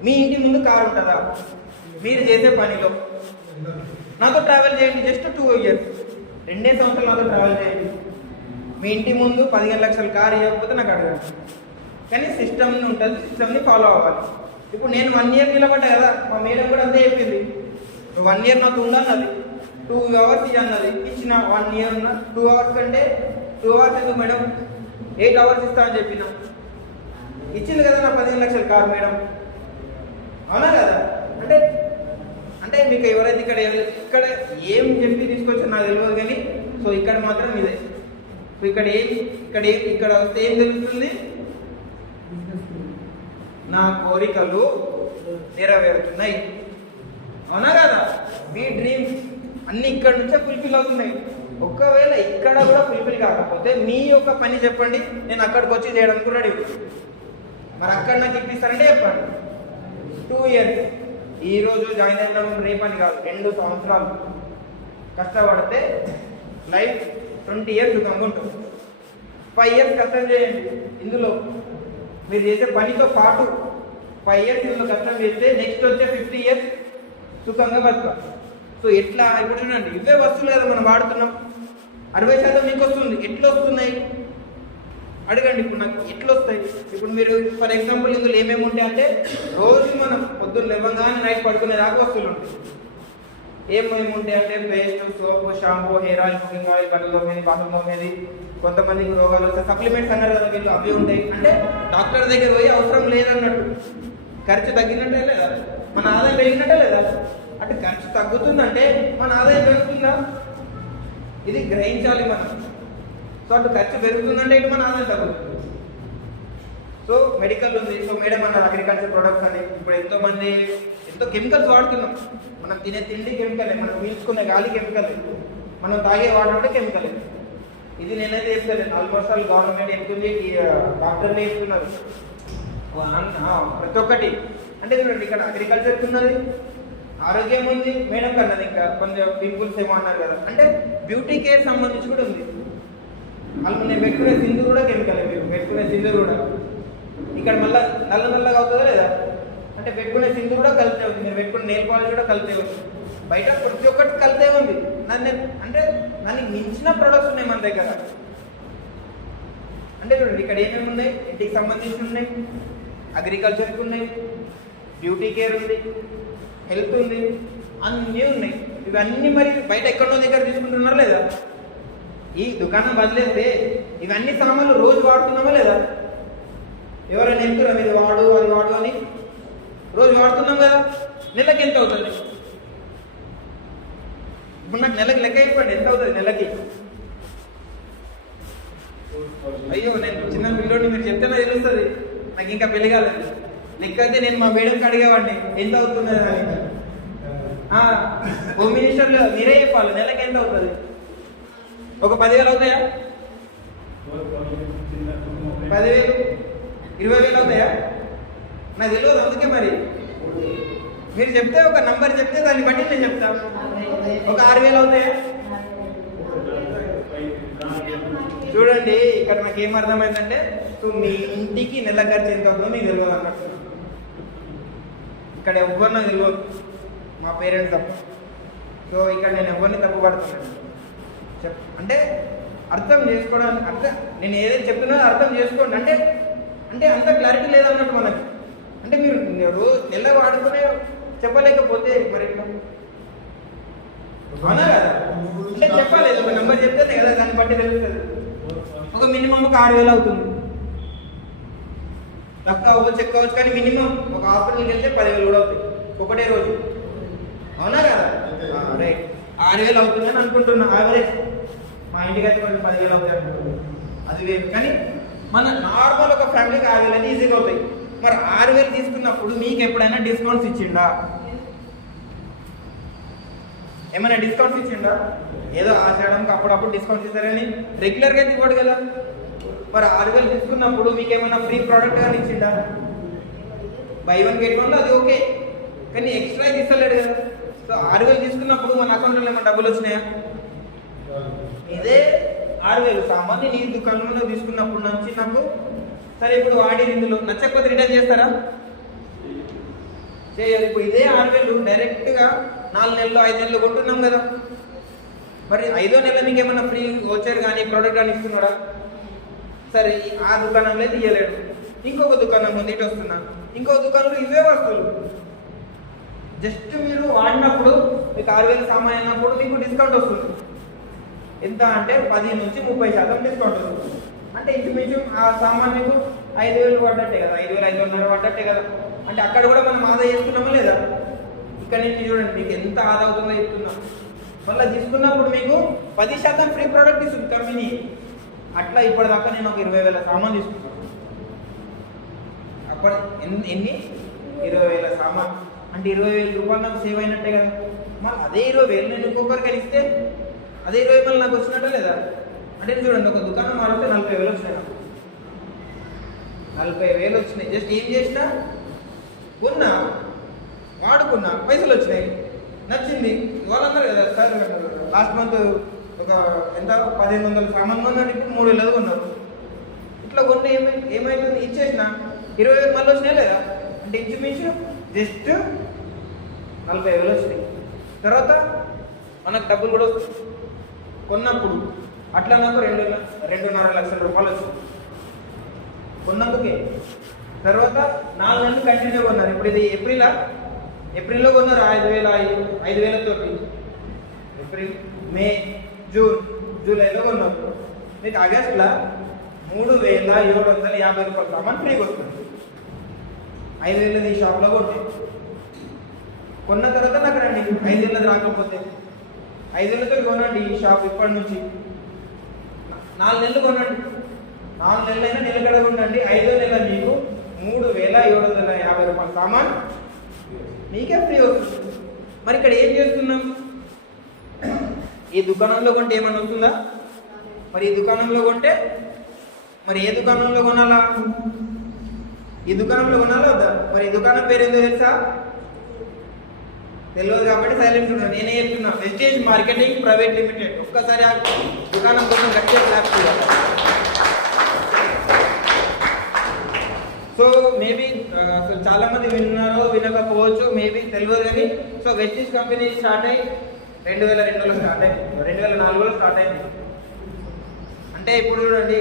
మీ ఇంటి ముందు కారు ఉంటుందా? మీరు చేసే పనిలో నాతో ట్రావెల్ చేయండి. జస్ట్ 2 years, 2 సంవత్సరాలు నాతో ట్రావెల్ చేయండి. మీ ఇంటి ముందు 15 లక్షల కారు ఇవ్వకపోతే నాకు అడగండి. కానీ సిస్టమ్ ఉంటుంది, సిస్టమ్ని ఫాలో అవ్వాలి. ఇప్పుడు నేను 1 year నిలబడ్డా కదా, మా మేడం కూడా అంతే చెప్పింది. 1 year నాతో ఉండన్నది, 2 hours అన్నది. ఇచ్చిన 1 year ఉన్న 2 hours కంటే 2 hours ఎందుకు మేడం, 8 hours ఇస్తామని చెప్పిన. ఇచ్చింది కదా నా 15 లక్షల కారు మేడం, అవునా కదా? అంటే అంటే మీకు ఎవరైతే ఇక్కడ ఏం చెప్పి తీసుకొచ్చారు నాకు తెలియదు కానీ, సో ఇక్కడ మాత్రం ఇదే. సో ఇక్కడ వస్తే ఏం తెలుస్తుంది, నా కోరికలు నెరవేరుతున్నాయి, అవునా కదా? మీ డ్రీమ్స్ అన్ని ఇక్కడ నుంచే ఫుల్ఫిల్ అవుతున్నాయి. ఒకవేళ ఇక్కడ కూడా ఫుల్ఫిల్ కాకపోతే మీ యొక్క పని చెప్పండి, నేను అక్కడికి వచ్చి చేయడానికి రెడీ. మరి అక్కడ నాకు ఇప్పిస్తారంటే చెప్పండి. 2 years ఈ రోజు జాయిన్ అయ్యడం రేపని కాదు, 2 సంవత్సరాలు కష్టపడితే లైఫ్ 20 years సుఖంగా ఉంటుంది. 5 years కష్టం చేయండి. ఇందులో మీరు చేసే పనితో పాటు 5 years ఇందులో కష్టం చేస్తే నెక్స్ట్ వచ్చే 50 years సుఖంగా బతుకాలి. సో ఎట్లా ఇప్పుడు చూడండి, ఇవే వస్తువులు కదా మనం వాడుతున్నాం. 60% మీకు వస్తుంది. ఎట్లా వస్తున్నాయి అడగండి. ఇప్పుడు నాకు ఎట్లా వస్తాయి? ఇప్పుడు మీరు ఫర్ ఎగ్జాంపుల్ ఇందులో ఏమేమి ఉంటాయి అంటే, రోజు మనం పొద్దున్న లేవగానే నైట్ పడుకునే దాకా వస్తువులు ఉంటాయి. ఏమేమి ఉంటాయి అంటే paste, soap, shampoo, hair oil, cooking oil, బట్టలు తోమేది, బాత్రూమ్ తోమేది, కొంతమందికి రోగాలు వస్తాయి, సప్లిమెంట్స్ అన్నారు కదా వీళ్ళు, అవి ఉంటాయి. అంటే డాక్టర్ దగ్గర పోయి అవసరం లేదన్నట్టు. ఖర్చు తగ్గినట్టే లేదా, మన ఆదాయం పెరిగినట్టే లేదా? అంటే ఖర్చు తగ్గుతుందంటే మన ఆదాయం పెరుగుతుందా? ఇది గ్రహించాలి మనం. సో అటు ఖర్చు పెరుగుతుందంటే ఇటు మన ఆదాయం తగ్గుతుంది. సో మెడికల్ ఉంది. సో మేడం అన్నారు అగ్రికల్చర్ ప్రొడక్ట్స్ అని. ఇప్పుడు ఎంతో కెమికల్స్ వాడుతున్నాం. మనం తినే తిండి కెమికలే, మనం పీల్చుకునే గాలి కెమికలే, మనం తాగే వాటర్ కూడా కెమికలే. ఇది నేనైతే చెప్తాను, ఆల్మోస్ట్ ఆల్ గవర్నమెంట్ చెప్తుంది, డాక్టర్లు చెప్తున్నారు ప్రతి ఒక్కటి. అంటే చూడండి, ఇక్కడ అగ్రికల్చర్కి ఉన్నది, ఆరోగ్యం ఉంది, మేడం కన్నది ఇంకా కొంచెం పింపుల్స్ ఏమో అన్నారు కదా. అంటే బ్యూటీ కేర్ సంబంధించి కూడా ఉంది. వాళ్ళు నేను పెట్టుకునే సింధు కూడా కెమికల్, మీరు పెట్టుకునే సింధు కూడా ఇక్కడ మళ్ళీ నల్లగా అవుతుందా లేదా? అంటే పెట్టుకునే సింధు కూడా కలితే ఉంది, మీరు పెట్టుకునే నెయిల్ పాలిష్ కూడా కలితే ఉంది. బయట ప్రతి ఒక్కటి కలితే ఉంది. అంటే దానికి మించిన ప్రొడక్ట్స్ ఉన్నాయి మన దగ్గర. అంటే చూడండి, ఇక్కడ ఏమేమి ఉన్నాయి, ఇంటికి సంబంధించి ఉన్నాయి, అగ్రికల్చర్కి ఉన్నాయి, బ్యూటీ కేర్ ఉంది, హెల్త్ ఉంది, అన్నీ ఉన్నాయి. ఇవన్నీ మరి బయట ఎక్కడో దగ్గర తీసుకుంటున్నారా లేదా? ఈ దుకాణం వదిలేస్తే ఇవన్నీ సామాన్లు రోజు వాడుతున్నామా లేదా? ఎవరైనా ఎంతురా మీరు వాడు అది వాడు అని రోజు వాడుతున్నాం కదా. నెలకి ఎంత అవుతుంది? ఇప్పుడు నాకు నెలకి లెక్క అయిపోండి, ఎంత అవుతుంది నెలకి? అయ్యో, నేను చిన్న పిల్లోడిని, మీరు చెప్తేనే తెలుస్తుంది. నాకు ఇంకా పెళ్లి కాలేదు. లెక్క అయితే నేను మా మేడంకి అడిగేవాడిని ఎంత అవుతున్నది అని. హోమ్ మినిస్టర్లో మీరే చెప్పాలి నెలకి ఎంత అవుతుంది. ఒక 10,000 అవుతాయా? 10,000, 20,000 అవుతాయా? నాకు తెలియదు. అందుకే మరి మీరు చెప్తే, ఒక నంబర్ చెప్తే దాన్ని బట్టి నేను చెప్తాను. ఒక 6,000 అవుతాయా? చూడండి, ఇక్కడ నాకు ఏం అర్థమైందంటే, సో మీ ఇంటికి నెల ఖర్చు ఎంత అవుతుందో మీకు తెలియదు అన్నట్టు. ఇక్కడ ఎవరు నాకు తెలియదు, మా పేరెంట్స్ తప్పు. సో ఇక్కడ నేను ఎవరిని తప్పు పడుతున్నాను అంటే అర్థం చేసుకోవడానికి, నేను ఏదైతే చెప్తున్నానో అర్థం చేసుకోండి. అంటే అంత క్లారిటీ లేదన్నట్టు మనకి. అంటే మీరు నెల వాడుకునే చెప్పలేకపోతే మరి అవునా కదా? అంటే చెప్పలేదు, ఒక నెంబర్ చెప్తే కదా దాన్ని బట్టి తెలుస్తుంది. ఒక మినిమం ఒక 6,000 అవుతుంది. తక్కువ అవ్వచ్చు, ఎక్కువ అవ్వచ్చు, కానీ మినిమం ఒక హాస్పిటల్కి వెళ్తే 10,000 కూడా అవుతాయి ఒకటే రోజు, అవునా కదా? రైట్, 6,000 అవుతుందని అనుకుంటున్నా యావరేజ్. మా ఇంటికి అయితే కొంచెం 10,000 అవుతాయి అనుకుంటున్నాను, అది వేరు. కానీ మన నార్మల్ ఒక ఫ్యామిలీకి 6,000 అయితే ఈజీగా అవుతాయి. మరి 6,000 తీసుకున్నప్పుడు మీకు ఎప్పుడైనా డిస్కౌంట్స్ ఇచ్చిండా? ఏమైనా డిస్కౌంట్స్ ఇచ్చిండా? ఏదో ఆచరణకి అప్పుడప్పుడు డిస్కౌంట్స్ ఇస్తారని రెగ్యులర్గా అయితే ఇవ్వడు కదా. మరి 6,000 తీసుకున్నప్పుడు మీకు ఏమైనా ఫ్రీ ప్రోడక్ట్ కానీ ఇచ్చిందా? బై 1 get 1 అది ఓకే, కానీ ఎక్స్ట్రా తీస్తలేడు కదా. సో 6,000 తీసుకున్నప్పుడు మన అకౌంట్లో ఏమైనా డబ్బులు వచ్చినాయా? ఇదే 6,000 సామాన్ నేను ఈ దుకాణంలో తీసుకున్నప్పుడు నుంచి నాకు సరే ఇప్పుడు వాడి ఇందులో నచ్చకపోతే రిటర్న్ చేస్తారా? చేయాలి. ఇప్పుడు ఇదే 6,000 డైరెక్ట్గా 4 నెలలు 5 నెలలు కొంటున్నాం కదా, మరి 5వ నెల మీకు ఏమన్నా ఫ్రీ వచ్చారు కానీ ప్రోడక్ట్ కానీ ఇస్తున్నాడా? సరే ఆ దుకాణంలో తీయలేడు, ఇంకొక దుకాణంలో ఇటు వస్తున్నా, ఇంకో దుకాణంలో ఇవే వస్తువులు జస్ట్ మీరు వాడినప్పుడు మీకు 6,000 సామాన్ అయినప్పుడు మీకు డిస్కౌంట్ వస్తుంది. ఎంత అంటే 10 నుంచి 30% డిస్కౌంట్ వస్తుంది. అంటే ఇంచుమించు ఆ సామాన్ మీకు 5,000 పడ్డట్టే కదా, 5,500 పడ్డట్టే కదా. అంటే అక్కడ కూడా మనం ఆదా చేసుకున్నామా లేదా? ఇక్కడ నుంచి చూడండి మీకు ఎంత ఆదా అవుతుందో చెప్తున్నా. మళ్ళీ తీసుకున్నప్పుడు మీకు 10% ఫ్రీ ప్రోడక్ట్ ఇస్తుంది కంపెనీ. అట్లా ఇప్పటిదాకా నేను ఒక 20,000 సామాన్ తీసుకున్నాను. అప్పుడు ఎన్ని 20,000 సామాన్ అంటే 20,000 రూపాయలు నాకు సేవ్ అయినట్టే కదా. మళ్ళీ అదే 20,000 నేను ఇంకొకరికి ఇస్తే అదే 20,000 నాకు వచ్చినట్టే లేదా? అంటే చూడండి ఒక దుకాణం మారితే 40,000 వచ్చినాయి, నాకు 40,000 వచ్చినాయి. జస్ట్ ఏం చేసినా కొన్నా, వాడుకున్నా, పైసలు వచ్చినాయి, నచ్చింది. వాళ్ళు అన్నారు కదా సార్ లాస్ట్ మంత్ ఒక ఎంత 1,500 సామాన్ కొన్నాను, ఇప్పుడు 3,000 కొన్నారు. ఇట్లా కొన్ని ఏమైతుంది ఇచ్చేసిన 20,000 మళ్ళీ వచ్చినాయి లేదా? అంటే ఇంచుమించు జస్ట్ 40,000 వచ్చినాయి. తర్వాత మనకు డబ్బులు కూడా వస్తుంది కొన్నప్పుడు. అట్లా నాకు 2.5 లక్షల రూపాయలు వచ్చింది కొన్నందుకే. తర్వాత 4 నెలలు కంటిన్యూ కొన్నారు. ఇప్పుడు ఇది ఏప్రిల్లో కొన్నారు 5,000 తోటి. ఏప్రిల్, మే, జూన్, జూలైలో కొన్నారు. మీకు ఆగస్టులో 3,750 రూపాయలు సామాన్ ఫ్రీగా వస్తుంది. 5,000 ఈ షాప్లో కొన్న తర్వాత నాకు రండి. 5,000 రాకపోతే 5,000తో కొనండి ఈ షాప్. ఇప్పటి నుంచి 4 నెలలు కొనండి, 4 నెలలైనా నిలకడగా ఉండండి. 5వ నెల మీకు 3,750 రూపాయల సామాన్ మీకే ఫ్రీ వస్తుంది. మరి ఇక్కడ ఏం చేస్తున్నాం? ఈ దుకాణంలో కొంటే ఏమన్నా వస్తుందా? మరి ఈ దుకాణంలో కొంటే మరి ఏ దుకాణంలో కొనాలా? ఈ దుకాణంలో కొనాలా వద్దా? మరి ఈ దుకాణం పేరు ఏందో తెలుసా? తెలియదు కాబట్టి సైలెంట్ ఉన్నాను. నేనే చెప్తున్నా, వెస్టేజ్ మార్కెటింగ్ ప్రైవేట్ లిమిటెడ్. ఒక్కసారి ఆ దుకాణం కోసం గట్టిగా క్లాప్ చేయాలి. సో మేబీ చాలా మంది విన్నారో వినకపోవచ్చు, మేబీ తెలియదు కానీ సో వెస్టేజ్ కంపెనీ స్టార్ట్ అయ్యి 2002లో స్టార్ట్ అయింది, 2004లో స్టార్ట్ అయింది. అంటే ఇప్పుడు చూడండి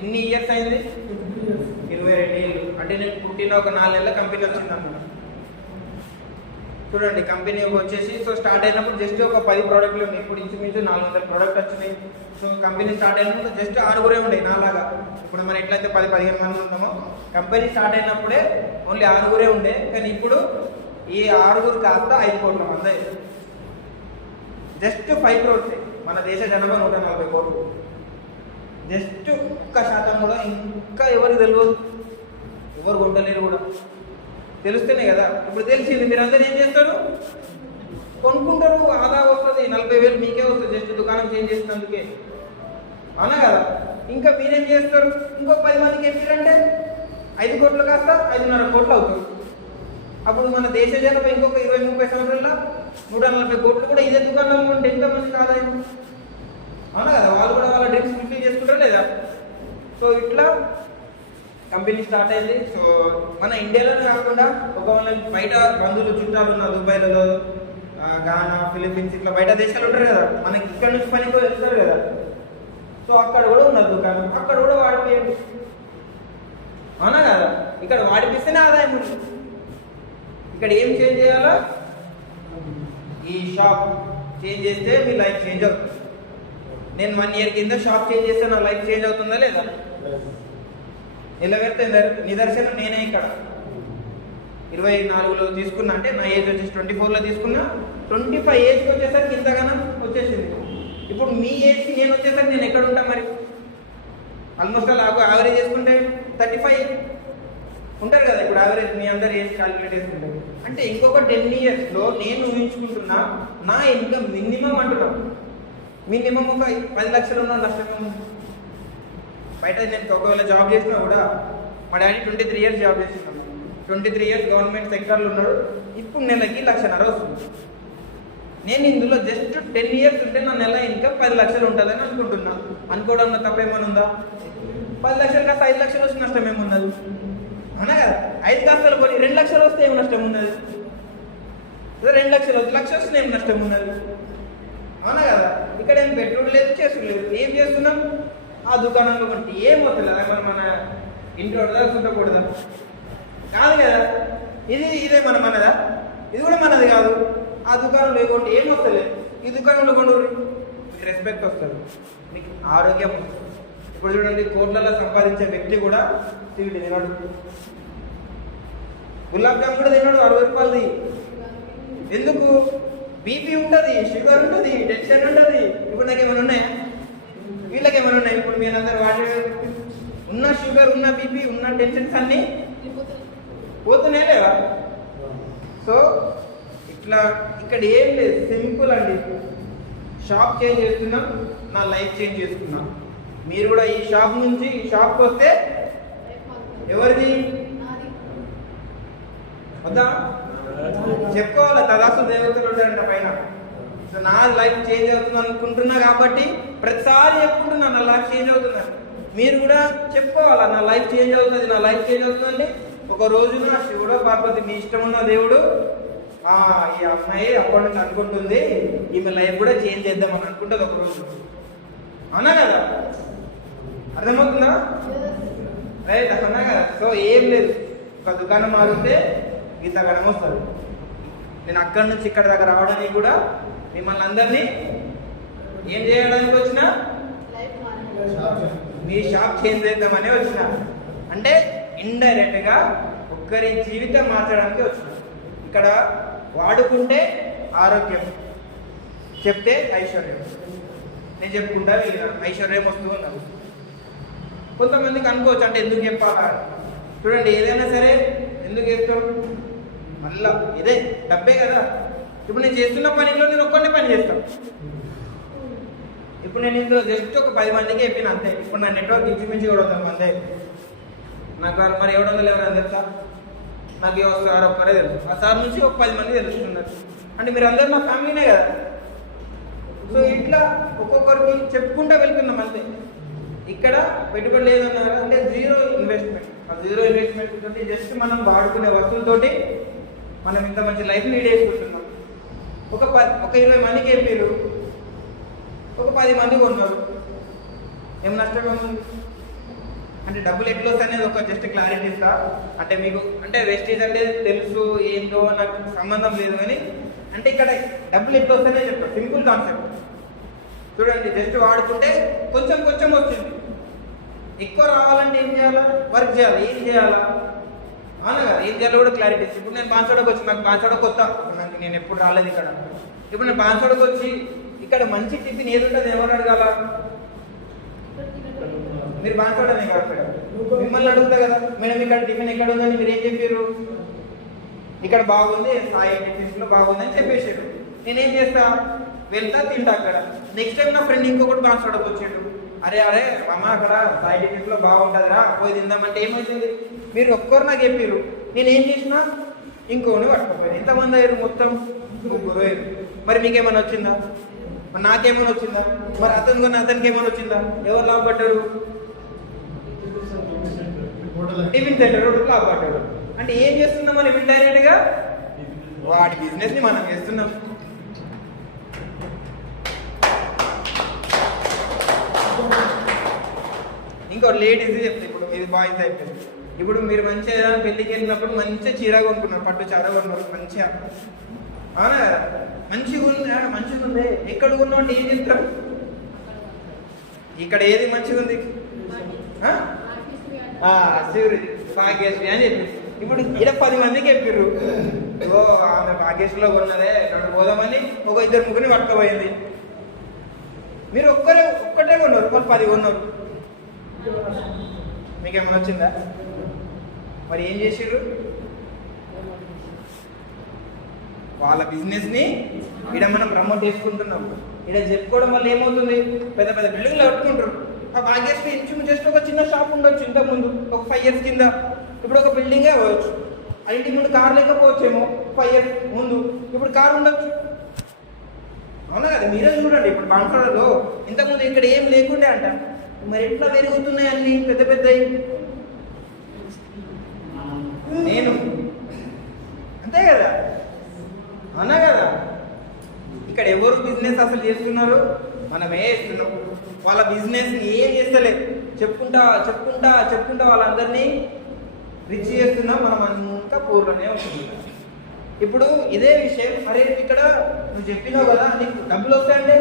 ఎన్ని ఇయర్స్ అయింది? 22 ఏళ్ళు. అంటే నేను పుట్టిన ఒక 4 నెలల కంపెనీ వచ్చింది అన్నమాట. చూడండి కంపెనీ వచ్చేసి సో స్టార్ట్ అయినప్పుడు జస్ట్ ఒక 10 ప్రోడక్ట్లు ఉన్నాయి. ఇప్పుడు ఇంచుమించు 400 ప్రోడక్ట్ వచ్చినాయి. సో కంపెనీ స్టార్ట్ అయినప్పుడు జస్ట్ 6 ఉండేవి నాలాగా. ఇప్పుడు మనం ఎట్లయితే 10-15 మంది ఉంటామో, కంపెనీ స్టార్ట్ అయినప్పుడే ఓన్లీ 6 ఉండే. కానీ ఇప్పుడు ఈ 6 కాస్త 5 కోట్ల మంది. Just 5 crores. మన దేశ జనాభా 140 కోట్లు. జస్ట్ 1% కూడా ఇంకా ఎవరికి తెలియదు, ఎవరు కొంటలేరు కూడా. తెలుస్తేనే కదా. ఇప్పుడు తెలిసింది, మీరు అందరూ ఏం చేస్తారు? కొనుక్కుంటారు, ఆదా వస్తుంది. 40,000 మీకే వస్తుంది జస్ట్ దుకాణం చేంజ్ చేసినందుకే, అవునా కదా? ఇంకా మీరేం చేస్తారు? ఇంకో 10 మందికి చెప్పారంటే 5 కోట్లు కాస్త 5.5 కోట్లు అవుతుంది. అప్పుడు మన దేశ జనాభా ఇంకొక 20-30 సంవత్సరాల్లో 140 కోట్లు కూడా ఇదే దుకాణంలో ఉంటే ఎంతమందికి ఆదాయం, అవునా కదా? వాళ్ళు కూడా వాళ్ళ డ్రీమ్స్ ఫుల్ఫిల్ చేసుకుంటారు లేదా? సో ఇట్లా కంపెనీ స్టార్ట్ అయింది. సో మన ఇండియాలోనే కాకుండా ఒక బయట బంధువులు చుట్టాలు ఉన్న దుబాయ్లలో, గానా, ఫిలిప్పీన్స్ ఇట్లా బయట దేశాలు ఉంటారు కదా, మనకి ఇక్కడ నుంచి పని కూడా వెళ్తారు కదా. సో అక్కడ కూడా ఉన్నది దుకాణం, అక్కడ కూడా వాడిపోయింది, అవునా కదా? ఇక్కడ వాడిపిస్తేనే ఆదాయం ఉంటుంది. ఇక్కడ ఏం చేంజ్ చేయాలో, ఈ షాప్ చేంజ్ చేస్తే మీ లైఫ్ చేంజ్ అవుతుంది. నేను 1 year కింద షాప్ చేంజ్ చేస్తే నా లైఫ్ చేంజ్ అవుతుందా లేదా? నిలబెడితే నిదర్శనం నేనే. ఇక్కడ 24లో తీసుకున్నా అంటే నా ఏజ్ వచ్చేసి 24లో తీసుకున్నా, 25 ఏజ్కి వచ్చేసరికి ఇంతగానో వచ్చేసింది. ఇప్పుడు మీ ఏజ్కి నేను వచ్చేసరికి నేను ఎక్కడ ఉంటా? మరి ఆల్మోస్ట్ అలా యావరేజ్ చేసుకుంటే 35 ఉంటారు కదా. ఇప్పుడు యావరేజ్ మీ అందరు ఏజ్ క్యాలిక్యులేట్ చేసుకుంటారు అంటే ఇంకొక 10 yearsలో నేను ఊహించుకుంటున్నా నా ఇన్కమ్ మినిమం అంటున్నా, మినిమం ఒక 10 లక్షలు ఉన్న నష్టం బయట నేను ఒకవేళ జాబ్ చేసినా కూడా మా డాడీ 23 ఇయర్స్ జాబ్ చేస్తున్నాను, 23 ఇయర్స్ గవర్నమెంట్ సెక్టర్లో ఉన్నాడు. ఇప్పుడు నెలకి 1.5 లక్షలు వస్తుంది. నేను ఇందులో జస్ట్ 10 ఇయర్స్ ఉంటే నా నెల ఇన్కమ్ 10 లక్షలు ఉంటుందని అనుకుంటున్నా. అనుకోవడంలో తప్పేమని ఉందా? 10 లక్షలు కాస్త 5 లక్షలు వచ్చి నష్టం ఏమున్నది? అవునా కదా? 5 కాస్తలు పోయి 2 లక్షలు వస్తే ఏమి నష్టం ఉన్నది? 2 లక్షలు వస్తే 1 లక్ష వస్తే ఏమి నష్టం ఉన్నది? అవునా కదా? ఇక్కడ ఏం పెట్టుబడి లేదు, చేసుడు లేదు. ఏం చేస్తున్నాం? ఆ దుకాణంలో కొంటే ఏం వస్తుంది? మరి మన ఇంట్లో ఉండకూడదా? కాదు కదా. ఇదే మనదా? ఇది కూడా మనది కాదు. ఆ దుకాణంలో లేకుంటే ఏం వస్తలేదు. ఈ దుకాణంలో కొండు మీకు రెస్పెక్ట్ వస్తుంది, మీకు ఆరోగ్యం వస్తుంది. ఇప్పుడు చూడండి, కోట్లలో సంపాదించే వ్యక్తి కూడా స్వీట్ తినడు, గులాబ్ జామ్ కూడా తినడు 60 రూపాయలది. ఎందుకు? బీపీ ఉంటుంది, షుగర్ ఉంటుంది, టెన్షన్ ఉంటుంది. ఇప్పుడు నాకు ఏమైనా ఉన్నాయా? వీళ్ళకి ఏమైనా ఉన్నాయి? ఇప్పుడు మీరు అందరు వాడే ఉన్న షుగర్, ఉన్న బీపీ, ఉన్న టెన్షన్స్ అన్నీ పోతున్నాయి లేవా? సో ఇట్లా ఇక్కడ ఏం లేదు, సింపుల్ అండి. షాప్ చేంజ్ చేస్తున్నాం, నా లైఫ్ చేంజ్ చేసుకున్నా. మీరు కూడా ఈ షాప్ నుంచి ఈ షాప్కి వస్తే ఎవరిది వద్దా చెప్పుకోవాలా? తదాసు దేవతలు ఉంటారంట పైన. సో నా లైఫ్ చేంజ్ అవుతుంది అనుకుంటున్నా కాబట్టి ప్రతిసారి చెప్పుకుంటున్నా నా లైఫ్ చేంజ్ అవుతుందని. మీరు కూడా చెప్పుకోవాలా, నా లైఫ్ చేంజ్ అవుతుంది, నా లైఫ్ చేంజ్ అవుతుందండి. ఒక రోజున శివుడు పార్వతి మీ ఇష్టం ఉన్న దేవుడు ఈ అమ్మాయి అప్పటి నుంచి అనుకుంటుంది ఈమె లైఫ్ కూడా చేంజ్ చేద్దాం అని అనుకుంటుంది ఒక రోజు. అవునా కదా? అర్థమవుతుందా? రైట్, అన్నా కదా. సో ఏం లేదు, ఒక దుకాణం మారితే గీతగణం వస్తుంది. నేను అక్కడి నుంచి ఇక్కడ దాకా రావడానికి కూడా మిమ్మల్ని అందరినీ ఏం చేయడానికి వచ్చిన? మీ షాప్ చేంజ్ చేద్దామని వచ్చిన. అంటే ఇండైరెక్ట్ గా ఒక్కరి జీవితం మార్చడానికి వచ్చిన. ఇక్కడ వాడుకుంటే ఆరోగ్యం, చెప్తే ఐశ్వర్యం. నేను చెప్పుకుంటా ఐశ్వర్యం వస్తూ ఉన్నాను. కొంతమందికి అనుకోవచ్చు, అంటే ఎందుకు చెప్పాలా? చూడండి, ఏదైనా సరే ఎందుకు చెప్తాం? మళ్ళా ఇదే డబ్బే కదా. ఇప్పుడు నేను చేస్తున్న పనిలో నేను ఒక్కరిని పని చేస్తాను. ఇప్పుడు నేను ఇందులో జస్ట్ ఒక 10 మందికి చెప్పిన అంతే. ఇప్పుడు నా నెట్వర్క్ ఇంచుమించి 700 మంది. నాకు మరి 700 ఎవరైనా తెలుసా? నాకు ఏ సార్ ఒక్కరే తెలుసు. ఆ సార్ నుంచి ఒక 10 మంది తెలుస్తున్నారు. అంటే మీరు అందరూ నా ఫ్యామిలీనే కదా. సో ఇట్లా ఒక్కొక్కరికి చెప్పుకుంటూ వెళ్తున్నాం అంతే. ఇక్కడ పెట్టుబడి లేదన్నారు అంటే జీరో ఇన్వెస్ట్మెంట్. ఆ జీరో ఇన్వెస్ట్మెంట్ తోటి జస్ట్ మనం వాడుకునే వస్తువులతోటి మనం ఇంత మంచి లైఫ్ లీడ్ చేసుకుంటున్నాం. ఒక 20 మందికి చెప్పారు, ఒక 10 మంది కొన్నారు. ఏం నష్టం ఏముంది? అంటే డబ్బులు ఎట్లా వస్తాయి అనేది ఒక జస్ట్ క్లారిటీ ఇస్తా. అంటే మీకు అంటే వెస్టీజ్ అంటే తెలుసు ఏంటో నాకు సంబంధం లేదు, కానీ అంటే ఇక్కడ డబ్బులు ఎట్లా వస్తాయనే చెప్తాను. Simple concept. చూడండి, జస్ట్ వాడుకుంటే కొంచెం కొంచెం వచ్చింది. ఎక్కువ రావాలంటే ఏం చేయాలా? వర్క్ చేయాలి. ఏం చేయాలా? అవునా కదా? ఏం చేయాలో కూడా క్లారిటీ. ఇప్పుడు నేను బాన్సోడకు వచ్చి, నాకు బాన్సోడ కొత్త, నాకు నేను ఎప్పుడు రాలేదు ఇక్కడ. ఇప్పుడు నేను బాన్సోడకు వచ్చి ఇక్కడ మంచి టిఫిన్ ఏది ఉంటుంది ఎవరు అడగాల? మీరు బాన్సోడనే కాదు, మిమ్మల్ని అడుగుతా కదా. మేడం ఇక్కడ టిఫిన్ ఎక్కడ ఉందని మీరు ఏం చెప్పారు? ఇక్కడ బాగుంది, సాయి టిఫిన్స్ లో బాగుంది అని చెప్పేసారు. నేనేం చేస్తా? వెళ్తా, తింటా అక్కడ. నెక్స్ట్ టైం నా ఫ్రెండ్ ఇంకొకటి బాన్సోడకు వచ్చాడు. అరే అమ్మ అక్కడ సాయి టిఫిన్స్ లో బాగుంటుందిరా, పోయి తిందామంటే ఏమవుతుంది? మీరు ఒక్కరు నాకు చెప్పారు, నేనేం చేసినా ఇంకోని పట్టుకోపోయాను. ఎంతమంది అయ్యారు? మొత్తం 3 అయ్యారు. మరి మీకేమైనా వచ్చిందా? మరి నాకేమైనా వచ్చిందా? మరి అతనికి ఏమైనా వచ్చిందా? ఎవరు లాభపడ్డారు? Tiffin centre లాభపడ్డాడు. అంటే ఏం చేస్తున్నాం మనం? ఇండైరెక్ట్ గా వాడి బిజినెస్ ని మనం చేస్తున్నాం. ఇంకో లేడీస్ చెప్తే, ఇప్పుడు ఇది బాయ్స్ అయిపోయింది. ఇప్పుడు మీరు మంచిగా ఏదైనా పెళ్ళికి వెళ్ళినప్పుడు మంచిగా చీర కొనుక్కున్నారు, పట్టు చీర కొనుక్కున్నారు మంచిగా. అవునా కదా? మంచిగా ఉంది. ఎక్కడ కొన్నావు అంటే ఏం చెప్తారు? ఇక్కడ ఏది మంచిగా ఉంది? భాగ్యశ్రీ అని చెప్పి. ఇప్పుడు ఇక్కడ 10 మందికి చెప్పారు, ఆమె భాగ్యశ్రీలో కొన్నదే, ఇక్కడ పోదామని ఒక 2-3 పట్టుకోపోయింది. మీరు ఒక్కటే కొన్నారు, వాళ్ళు 10 కొన్నారు. మీకేమైనా వచ్చిందా? మరి ఏం చేసారు? వాళ్ళ బిజినెస్ ని ఇక్కడ మనం ప్రమోట్ చేసుకుంటున్నాం. ఇక్కడ చెప్పుకోవడం వల్ల ఏమవుతుంది? పెద్ద పెద్ద బిల్డింగ్లు కట్టుకుంటారు. ఆ భాగ్యశ్రీ ఇంచు జస్ట్ ఒక చిన్న షాప్ ఉండొచ్చు ఇంతకుముందు ఒక 5 years కింద. ఇప్పుడు ఒక బిల్డింగే అవ్వచ్చు. ఆ ఇంటి ముందు కార్ లేకపోవచ్చేమో 5 years ముందు, ఇప్పుడు కార్ ఉండొచ్చు. అవునా కదా? మీరే చూడండి, ఇప్పుడు బాన్సవాడలో ఇంతకుముందు ఇక్కడ ఏం లేకుండే అంట, మరి ఎట్లా పెరుగుతున్నాయి అన్ని పెద్ద పెద్దవి. నేను అంతే కదా, అవునా కదా? ఇక్కడ ఎవరు బిజినెస్ అసలు చేస్తున్నారు? మనమే చేస్తున్నాం. వాళ్ళ బిజినెస్ ఏం చేస్తలే, చెప్పుకుంటా చెప్పుకుంటా చెప్పుకుంటా వాళ్ళందరినీ రిచ్ చేస్తున్నాం, మనం అంతా పూర్లోనే ఉంటుంది. ఇప్పుడు ఇదే విషయం, అరే ఇక్కడ నువ్వు చెప్పినావు కదా నీకు డబ్బులు వస్తాయంటే,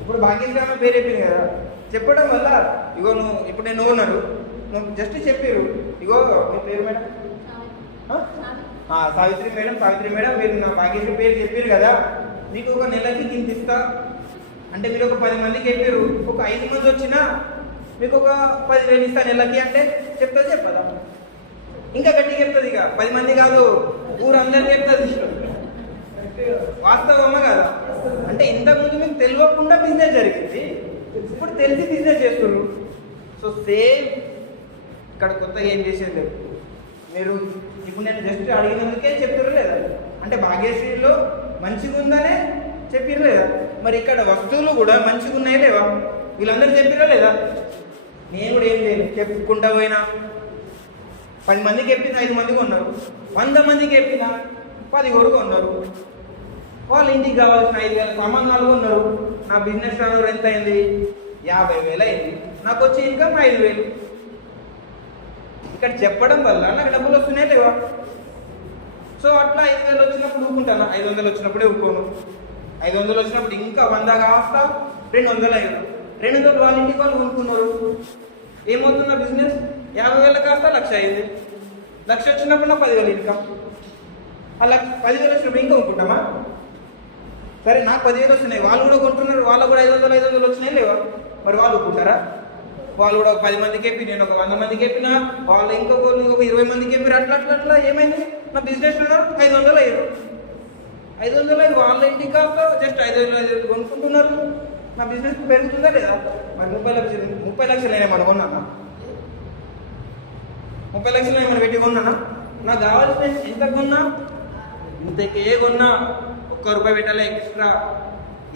ఇప్పుడు భాగ్యశ్రీ పేరు చెప్పింది కదా, చెప్పడం వల్ల ఇగో నువ్వు ఇప్పుడు నేను ఉన్నారు, నువ్వు జస్ట్ చెప్పారు, ఇగో మీ పేరు madam Savitri madam, Savitri madam మీరు నా భాగ్యశ్రీ పేరు చెప్పారు కదా, మీకు ఒక నెలకి కింద ఇస్తా అంటే మీరు ఒక 10 మందికి చెప్పారు, ఒక 5 మంది వచ్చినా మీకు ఒక 10,000 ఇస్తా నెలకి అంటే చెప్తుంది చెప్పదా? ఇంకా గట్టిగా చెప్తుంది, ఇక 10 మంది కాదు ఊరందరికీ చెప్తుంది. వాస్తవమా కదా? అంటే ఇంతకుముందు మీకు తెలియకుండా బిజినెస్ జరిగింది, ఇప్పుడు తెలిసి బిజినెస్ చేస్తున్నారు. సో సేమ్ ఇక్కడ కొత్తగా ఏం చేసేది లేదు. మీరు ఇప్పుడు నేను జస్ట్ అడిగినందుకే చెప్తారు లేదా? అంటే భాగ్యశ్రీలో మంచిగా ఉందనే చెప్పారు లేదా? మరి ఇక్కడ వస్తువులు కూడా మంచిగా ఉన్నాయి లేవా? వీళ్ళందరూ చెప్పారా లేదా? నేను కూడా ఏం చేయలేదు, చెప్పుకుంటా పోయినా 10 మందికి చెప్పిన 5 మందికి ఉన్నారు, 100 మందికి చెప్పిన 10 వరకు ఉన్నారు. వాళ్ళ ఇంటికి కావాల్సిన 5,000 సామాన్లు ఉన్నారు. నా బిజినెస్ టర్నోవర్ ఎంత అయింది? 50,000 అయింది. నాకు వచ్చే ఇన్కమ్ 5,000. ఇక్కడ చెప్పడం వల్ల నాకు డబ్బులు వస్తున్నాయి లేవా? సో అట్లా 5,000 వచ్చినప్పుడు ఊరుకుంటాను, 500 వచ్చినప్పుడే ఊరుకోను. 500 వచ్చినప్పుడు ఇంకా 100 కాస్తా 200 అయ్యారు. 200 వాళ్ళ ఇంటికి వాళ్ళు ఊరుకున్నారు. ఏమవుతున్న బిజినెస్ 50,000 కాస్త 1,00,000 అయింది. 1,00,000 వచ్చినప్పుడు నాకు 10,000 ఇన్కమ్. అలా 10,000 వచ్చినప్పుడు ఇంకా ఊరుకుంటామా? సరే నాకు 10,000 వస్తున్నాయి, వాళ్ళు కూడా కొంటున్నారు, వాళ్ళకు కూడా 500 వచ్చినాయి లేవా? మరి వాళ్ళు ఊరుకుంటారా? వాళ్ళు కూడా ఒక 10 మందికి చెప్పి, నేను ఒక 100 మందికి చెప్పినా, వాళ్ళు ఇంకొకరు ఒక 20 మందికి చెప్పారు. అట్లా అట్లా అట్లా ఏమైంది? నా బిజినెస్ 500 అయ్యారు. 500 అయ్యి వాళ్ళ ఇంటికి కాస్త జస్ట్ 5,000 కొనుక్కుంటున్నారు. నా బిజినెస్ పెరుగుతుందా లేదా? మరి 30 లక్షలు ఏమైనా కొన్నానా? 30 లక్షలు ఏమైనా పెట్టి కొన్నానా? నాకు కావాల్సిన ఎంత కొన్నా, ఇంతకే కొన్నా, ₹1 పెట్టాలి ఎక్స్ట్రా.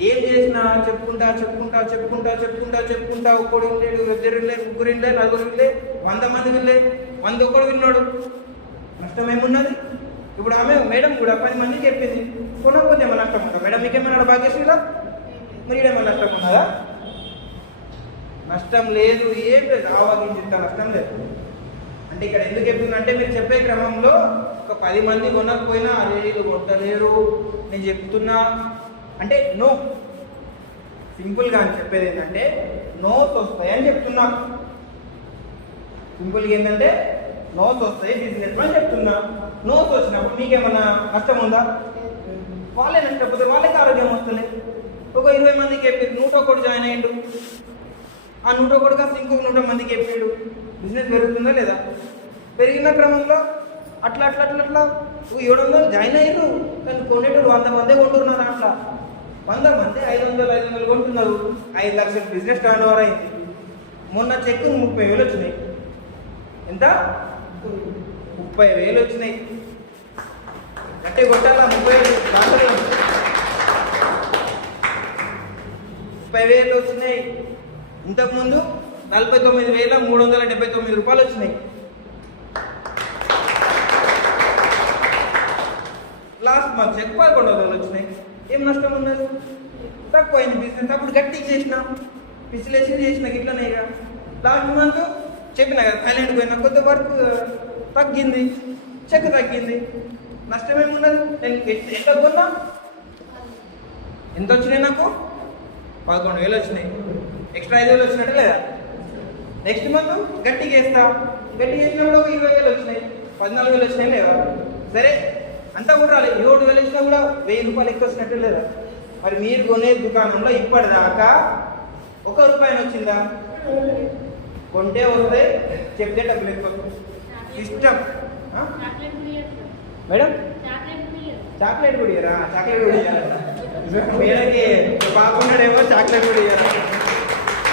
ఏం చేసినా చెప్పుకుంటా చెప్పుకుంటా చెప్పుకుంటా చెప్పుకుంటా చెప్పుకుంటా, ఒక్కడు వినలేడు, 2 వినలేదు, 3 వినలేదు, 4 వినలే, 100 మంది వినలే, 100 ఒక్కడు విన్నాడు. నష్టం ఏమున్నది? ఇప్పుడు ఆమె మేడం కూడా 10 మందికి చెప్పింది, కొనకపోతే ఏమైనా నష్టం ఉందా? మేడం మీకేమన్నాడు భాగ్యశ్రీలా? మరి ఏమైనా నష్టం ఉన్నదా? నష్టం లేదు, ఏం లేదు. ఆవాగించింత నష్టం లేదు. అంటే ఇక్కడ ఎందుకు చెప్తుందంటే, మీరు చెప్పే క్రమంలో ఒక 10 మంది కొనకపోయినా అరే వీళ్ళు కొట్టలేరు నేను చెప్తున్నా అంటే నో, సింపుల్గా అని చెప్పేది ఏంటంటే నోస్ వస్తాయని చెప్తున్నా. సింపుల్గా ఏంటంటే నోస్ వస్తాయి బిజినెస్ అని చెప్తున్నా. నోస్ వచ్చినప్పుడు మీకేమన్నా నష్టం ఉందా? వాళ్ళే నష్టపోతే వాళ్ళకి ఆరోగ్యం వస్తుంది. ఒక 20 మందికి చెప్పారు, 101 జాయిన్ అయ్యిండు. ఆ 101 కాస్త ఇంకొక 100 మందికి చెప్పాడు. బిజినెస్ పెరుగుతుందా లేదా? పెరిగిన క్రమంలో అట్లా అట్లా అట్లా అట్లా 700 జాయిన్ అయ్యారు, కానీ కొనేటోడు 100 మందే కొంటున్నారు. అట్లా 100 మంది 500 కొంటున్నారు. 5 లక్షల బిజినెస్ టర్నోవర్ అయింది. మొన్న చెక్ 30,000 వచ్చినాయి. ఎంత? 30,000 వచ్చినాయి. అంటే కొట్టాలా? 30,000 వచ్చినాయి. ఇంతకుముందు 49,379 రూపాయలు వచ్చినాయి. లాస్ట్ మంత్ చెక్ 11,000 వచ్చినాయి. ఏం నష్టం ఉన్నది? తక్కువైంది బిజినెస్. అప్పుడు గట్టిగా చేసిన, విశ్లేషణ చేసిన ఇట్లనే. ఇక లాస్ట్ మంత్ చెప్పిన కదా, థైలాండ్ పోయినా కొద్ది వర్క్ తగ్గింది, చెక్ తగ్గింది. నష్టం ఏమున్నది? నేను ఎంత కొన్నా? ఎంత వచ్చినాయి నాకు? 11,000 వచ్చినాయి. ఎక్స్ట్రా 5,000 వచ్చినట్టు లేదా? నెక్స్ట్ మంత్ గట్టిగా వేస్తా, గట్టిగా వేసినప్పుడు ఒక 20,000 వచ్చినాయి, 14,000 వచ్చినాయి లేవా? సరే అంతా కూడా రాలేదు. 7,000 ఇచ్చినా కూడా 1,000 రూపాయలు ఎక్కువ వచ్చినట్టు లేదా? మరి మీరు కొనే దుకాణంలో ఇప్పటిదాకా ₹1 వచ్చిందా? కొంటే వస్తే చెప్తే డబ్బులు ఎక్కువ. సిస్టమ్ మేడం చాక్లెట్ కూడా ఇయ్యరా? చాక్లెట్ కూడా ఇయ్యారా? మేడకి బాగున్నాడేమో చాక్లెట్ కూడా ఇయ్యరా?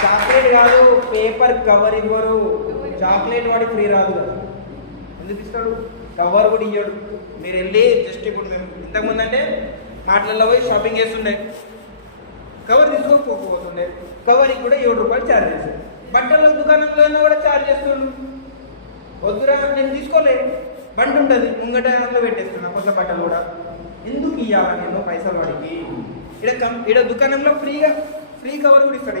చాక్లెట్ కాదు, పేపర్ కవర్ ఇవ్వరు. చాక్లెట్ వాడి ఫ్రీ రాదు కదా, ఎందుకు ఇస్తాడు? కవర్ కూడా ఇవ్వడు. మీరు వెళ్ళి జస్ట్ ఇప్పుడు మేము ఇంతకుముందు అంటే మాటలలో పోయి షాపింగ్ చేస్తుండే, కవర్ తీసుకోకపోతుండే, కవర్కి కూడా 7 రూపాయలు ఛార్జ్ చేస్తాడు. బట్టల దుకాణంలో కూడా ఛార్జ్ చేస్తుండు. వద్దురా నేను తీసుకోలేదు, బండి ఉంటుంది ముంగటలో పెట్టేస్తున్నా కొత్త బట్టలు కూడా. ఎందుకు ఇవ్వాలి నేను పైసలు వాడికి? ఇక్కడ దుకాణంలో ఫ్రీ కవర్ కూడా ఇస్తాడు.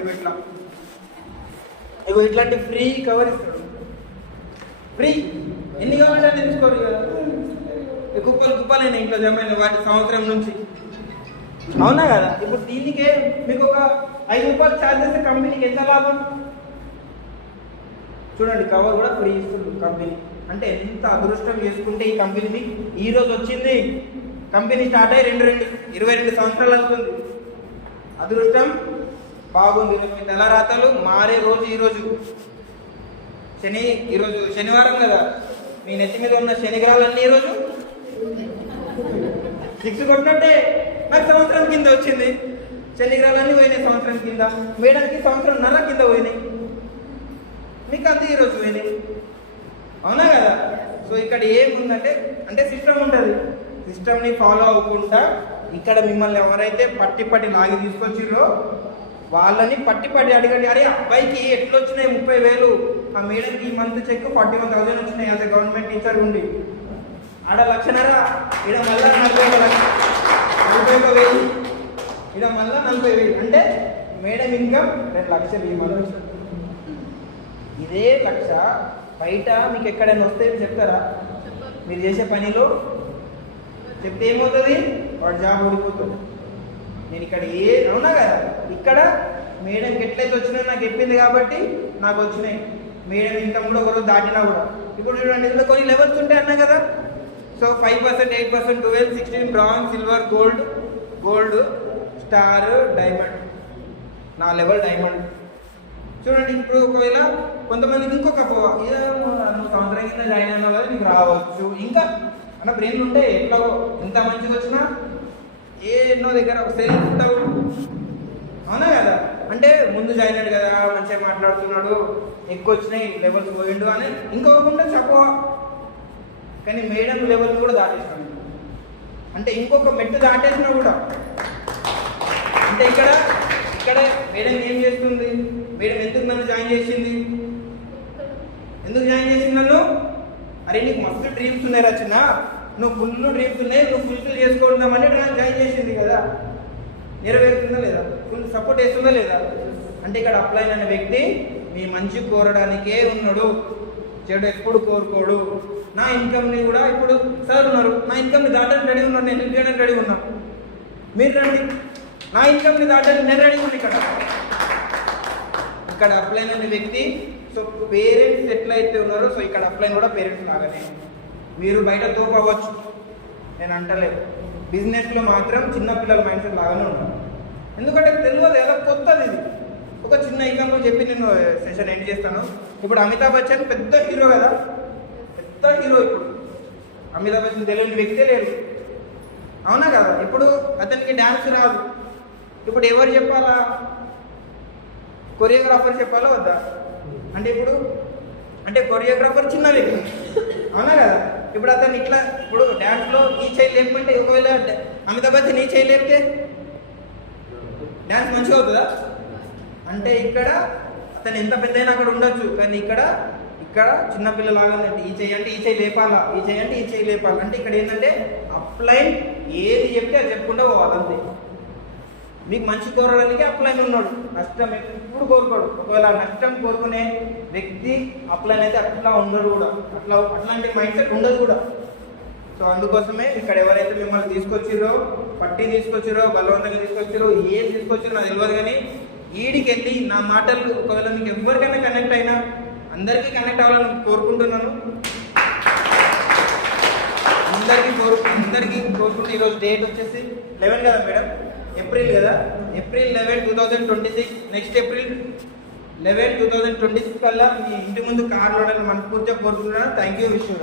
ఇగో ఇట్లాంటి ఫ్రీ కవర్ ఇస్తాడు. ఫ్రీ ఎన్ని కావాలంటే తీసుకోరు కదా. కుప్పలైన ఇంట్లో జమైన వాటి సంవత్సరం నుంచి, అవునా కదా? ఇప్పుడు దీనికే మీకు ఒక 5 రూపాయలు ఛార్జ్ చేస్తే కంపెనీకి ఎంత లాభం చూడండి. కవర్ కూడా ఫ్రీ ఇస్తుంది కంపెనీ. అంటే ఎంత అదృష్టం చేసుకుంటే ఈ కంపెనీ ఈ రోజు వచ్చింది. కంపెనీ స్టార్ట్ అయ్యి 22 సంవత్సరాలు అవుతుంది. అదృష్టం బాగుంది. మీ తలరాతలు మారే రోజు ఈరోజు. ఈరోజు శనివారం కదా, మీ నెత్తి మీద ఉన్న శనిగ్రహాలన్నీ ఈరోజు 6 కొట్టినట్టే. నాకు సంవత్సరం కింద వచ్చింది. శనిగ్రహాలన్నీ పోయినాయి సంవత్సరం కింద. మేడానికి సంవత్సరంన్నర కింద పోయినాయి. మీకు అంతే ఈరోజు పోయినాయి, అవునా కదా? సో ఇక్కడ ఏముందంటే అంటే సిస్టమ్ ఉంటుంది. సిస్టమ్ని ఫాలో అవ్వకుండా ఇక్కడ మిమ్మల్ని ఎవరైతే పట్టి లాగి తీసుకొచ్చిర్రో వాళ్ళని పట్టి అడగండి. అరే అబ్బాయికి ఎట్లా వచ్చినాయి 30,000, ఆ మేడంకి ఈ మంత్ చెక్ 41,000 వచ్చినాయి. యాజ్ ఎ గవర్నమెంట్ టీచర్ ఉండి ఆడ 1,00,000, ఈడ మళ్ళా 41,000, ఈడ మళ్ళా 40,000. అంటే మేడం ఇన్కమ్ 2 లక్షలు ఈ మంత్. ఇదే 1,00,000 బయట మీకు ఎక్కడైనా వస్తే చెప్తారా? మీరు చేసే పనిలో చెప్తే ఏమవుతుంది? వాడు జాబ్ ఓడిపోతుంది. నేను ఇక్కడ అవునా కదా? ఇక్కడ మేడంకి ఎట్లయితే వచ్చినాయో నాకు చెప్పింది కాబట్టి నాకు వచ్చినాయి. మేడం ఇన్కమ్ కూడా ఒకరోజు దాటినా కూడా. ఇప్పుడు చూడండి, ఇందులో కొన్ని లెవెల్స్ ఉంటాయి అన్నా కదా. So 5%, 8%, 12, 16, bronze, silver, gold, star, diamond. నా లెవెల్ డైమండ్. చూడండి, ఇప్పుడు ఒకవేళ కొంతమందికి ఇంకొక నువ్వు సంవత్సరం కింద జాయిన్ అయినా కదా నీకు రావచ్చు. ఇంకా అన్న బ్రెయిన్లు ఉంటే ఎట్లా ఎంత మంచిగా వచ్చినా ఎన్నో దగ్గర ఒక సెల్ ఉంటావు, అవునా కదా? అంటే ముందు జాయిన్ అయ్యాడు కదా, మంచిగా మాట్లాడుతున్నాడు, ఎక్కువ వచ్చినాయి లెవెల్స్ పోయిండు అని ఇంకొకకుండా చెప్పవ. కానీ మేడం లెవెల్ కూడా దాటేస్తాను. అంటే ఇంకొక మెట్టు దాటేసినా కూడా అంటే ఇక్కడ మేడం ఏం చేస్తుంది? మేడం ఎందుకు నన్ను జాయిన్ చేసింది? ఎందుకు జాయిన్ చేసింది నన్ను? అరే నీకు మస్తు డ్రీమ్స్ ఉన్నాయి రచన, నువ్వు ఫుల్ డ్రీమ్స్ ఉన్నాయి, నువ్వు ఫుల్ఫిల్ చేసుకోవద్దామని నన్ను జాయిన్ చేసింది కదా. నెరవేరుతుందా లేదా? ఫుల్ సపోర్ట్ చేస్తుందా లేదా? అంటే ఇక్కడ అప్లై అయిన వ్యక్తి మీ మంచి కోరడానికే ఉన్నాడు, చెడు ఎప్పుడు కోరుకోడు. నా ఇన్కమ్ని కూడా ఇప్పుడు సార్ ఉన్నారు, నా ఇన్కమ్ని దాటడానికి రెడీ ఉన్నాను, నేను హెల్ప్ చేయడానికి రెడీ ఉన్నాను. మీరు రండి, నా ఇన్కమ్ని దాటడానికి నేను రెడీ ఉన్నాను. ఇక్కడ అప్లై అయిన వ్యక్తి. సో పేరెంట్స్ ఎట్లయితే ఉన్నారో సో ఇక్కడ అప్లై కూడా పేరెంట్స్ లాగానే. మీరు బయట తోపు అవ్వచ్చు, నేను అంటలేదు. బిజినెస్లో మాత్రం చిన్నపిల్లల మైండ్ సెట్ లాగానే ఉంటాను. ఎందుకంటే తెలియదు ఎలా కొత్తది ఇది. ఒక చిన్న ఎగ్జాంపుల్ చెప్పి నేను సెషన్ ఎండ్ చేస్తాను. ఇప్పుడు అమితాబ్ బచ్చన్ పెద్ద హీరో కదా, పెద్ద హీరో. ఇప్పుడు అమితాబ్ బచ్చన్ తెలియని వ్యక్తే లేరు, అవునా కదా? ఇప్పుడు అతనికి డ్యాన్స్ రాదు. ఇప్పుడు ఎవరు చెప్పాలా? కొరియోగ్రాఫర్ చెప్పాలా వద్దా? అంటే ఇప్పుడు కొరియోగ్రాఫర్ చిన్న వ్యక్తి, అవునా కదా? ఇప్పుడు అతను ఇట్లా ఇప్పుడు డ్యాన్స్లో ఈ చేయి లేకపోతే ఒకవేళ అమితాబ్ బచ్చన్ ఈ చేయి లేపితే డ్యాన్స్ మంచిగా అవుతుందా? అంటే ఇక్కడ అతను ఎంత పెద్ద అయినా అక్కడ ఉండొచ్చు, కానీ ఇక్కడ చిన్నపిల్లలాగా అంటే ఈ చేయి అంటే ఈ చేయి లేపాలా, ఈ చేయి అంటే ఈ చేయి లేపాలా. అంటే ఇక్కడ ఏంటంటే అప్లైన్ ఏది చెప్తే అది చెప్పుకుంటూ పోవాలంతే. మీకు మంచి కోరడానికి అప్లైన్ ఉన్నాడు, నష్టం ఎప్పుడు కోరుకోడు. ఒకవేళ నష్టం కోరుకునే వ్యక్తి అప్లైన్ అయితే అట్లా ఉండడు కూడా, అట్లాంటి మైండ్ సెట్ ఉండదు కూడా. సో అందుకోసమే ఇక్కడ ఎవరైతే మిమ్మల్ని తీసుకొచ్చిరో, పట్టి తీసుకొచ్చిరో, బలవంతంగా తీసుకొచ్చిరో, ఏం తీసుకొచ్చిరో నాకు తెలియదు. కానీ ఈడికి వెళ్ళి నా మాటలు ఒకవేళ మీకు ఎవరికైనా కనెక్ట్ అయినా అందరికీ కనెక్ట్ అవ్వాలని కోరుకుంటున్నాను. అందరికీ కోరుకుంటే ఈరోజు డేట్ వచ్చేసి 11 కదా మేడం, ఏప్రిల్ కదా, ఏప్రిల్ 11, 2026. నెక్స్ట్ ఏప్రిల్ 11, 2026 కల్లా మీ ఇంటి ముందు కార్లు మనస్ఫూర్తిగా కోరుకుంటున్నాను. Thank you, wish you.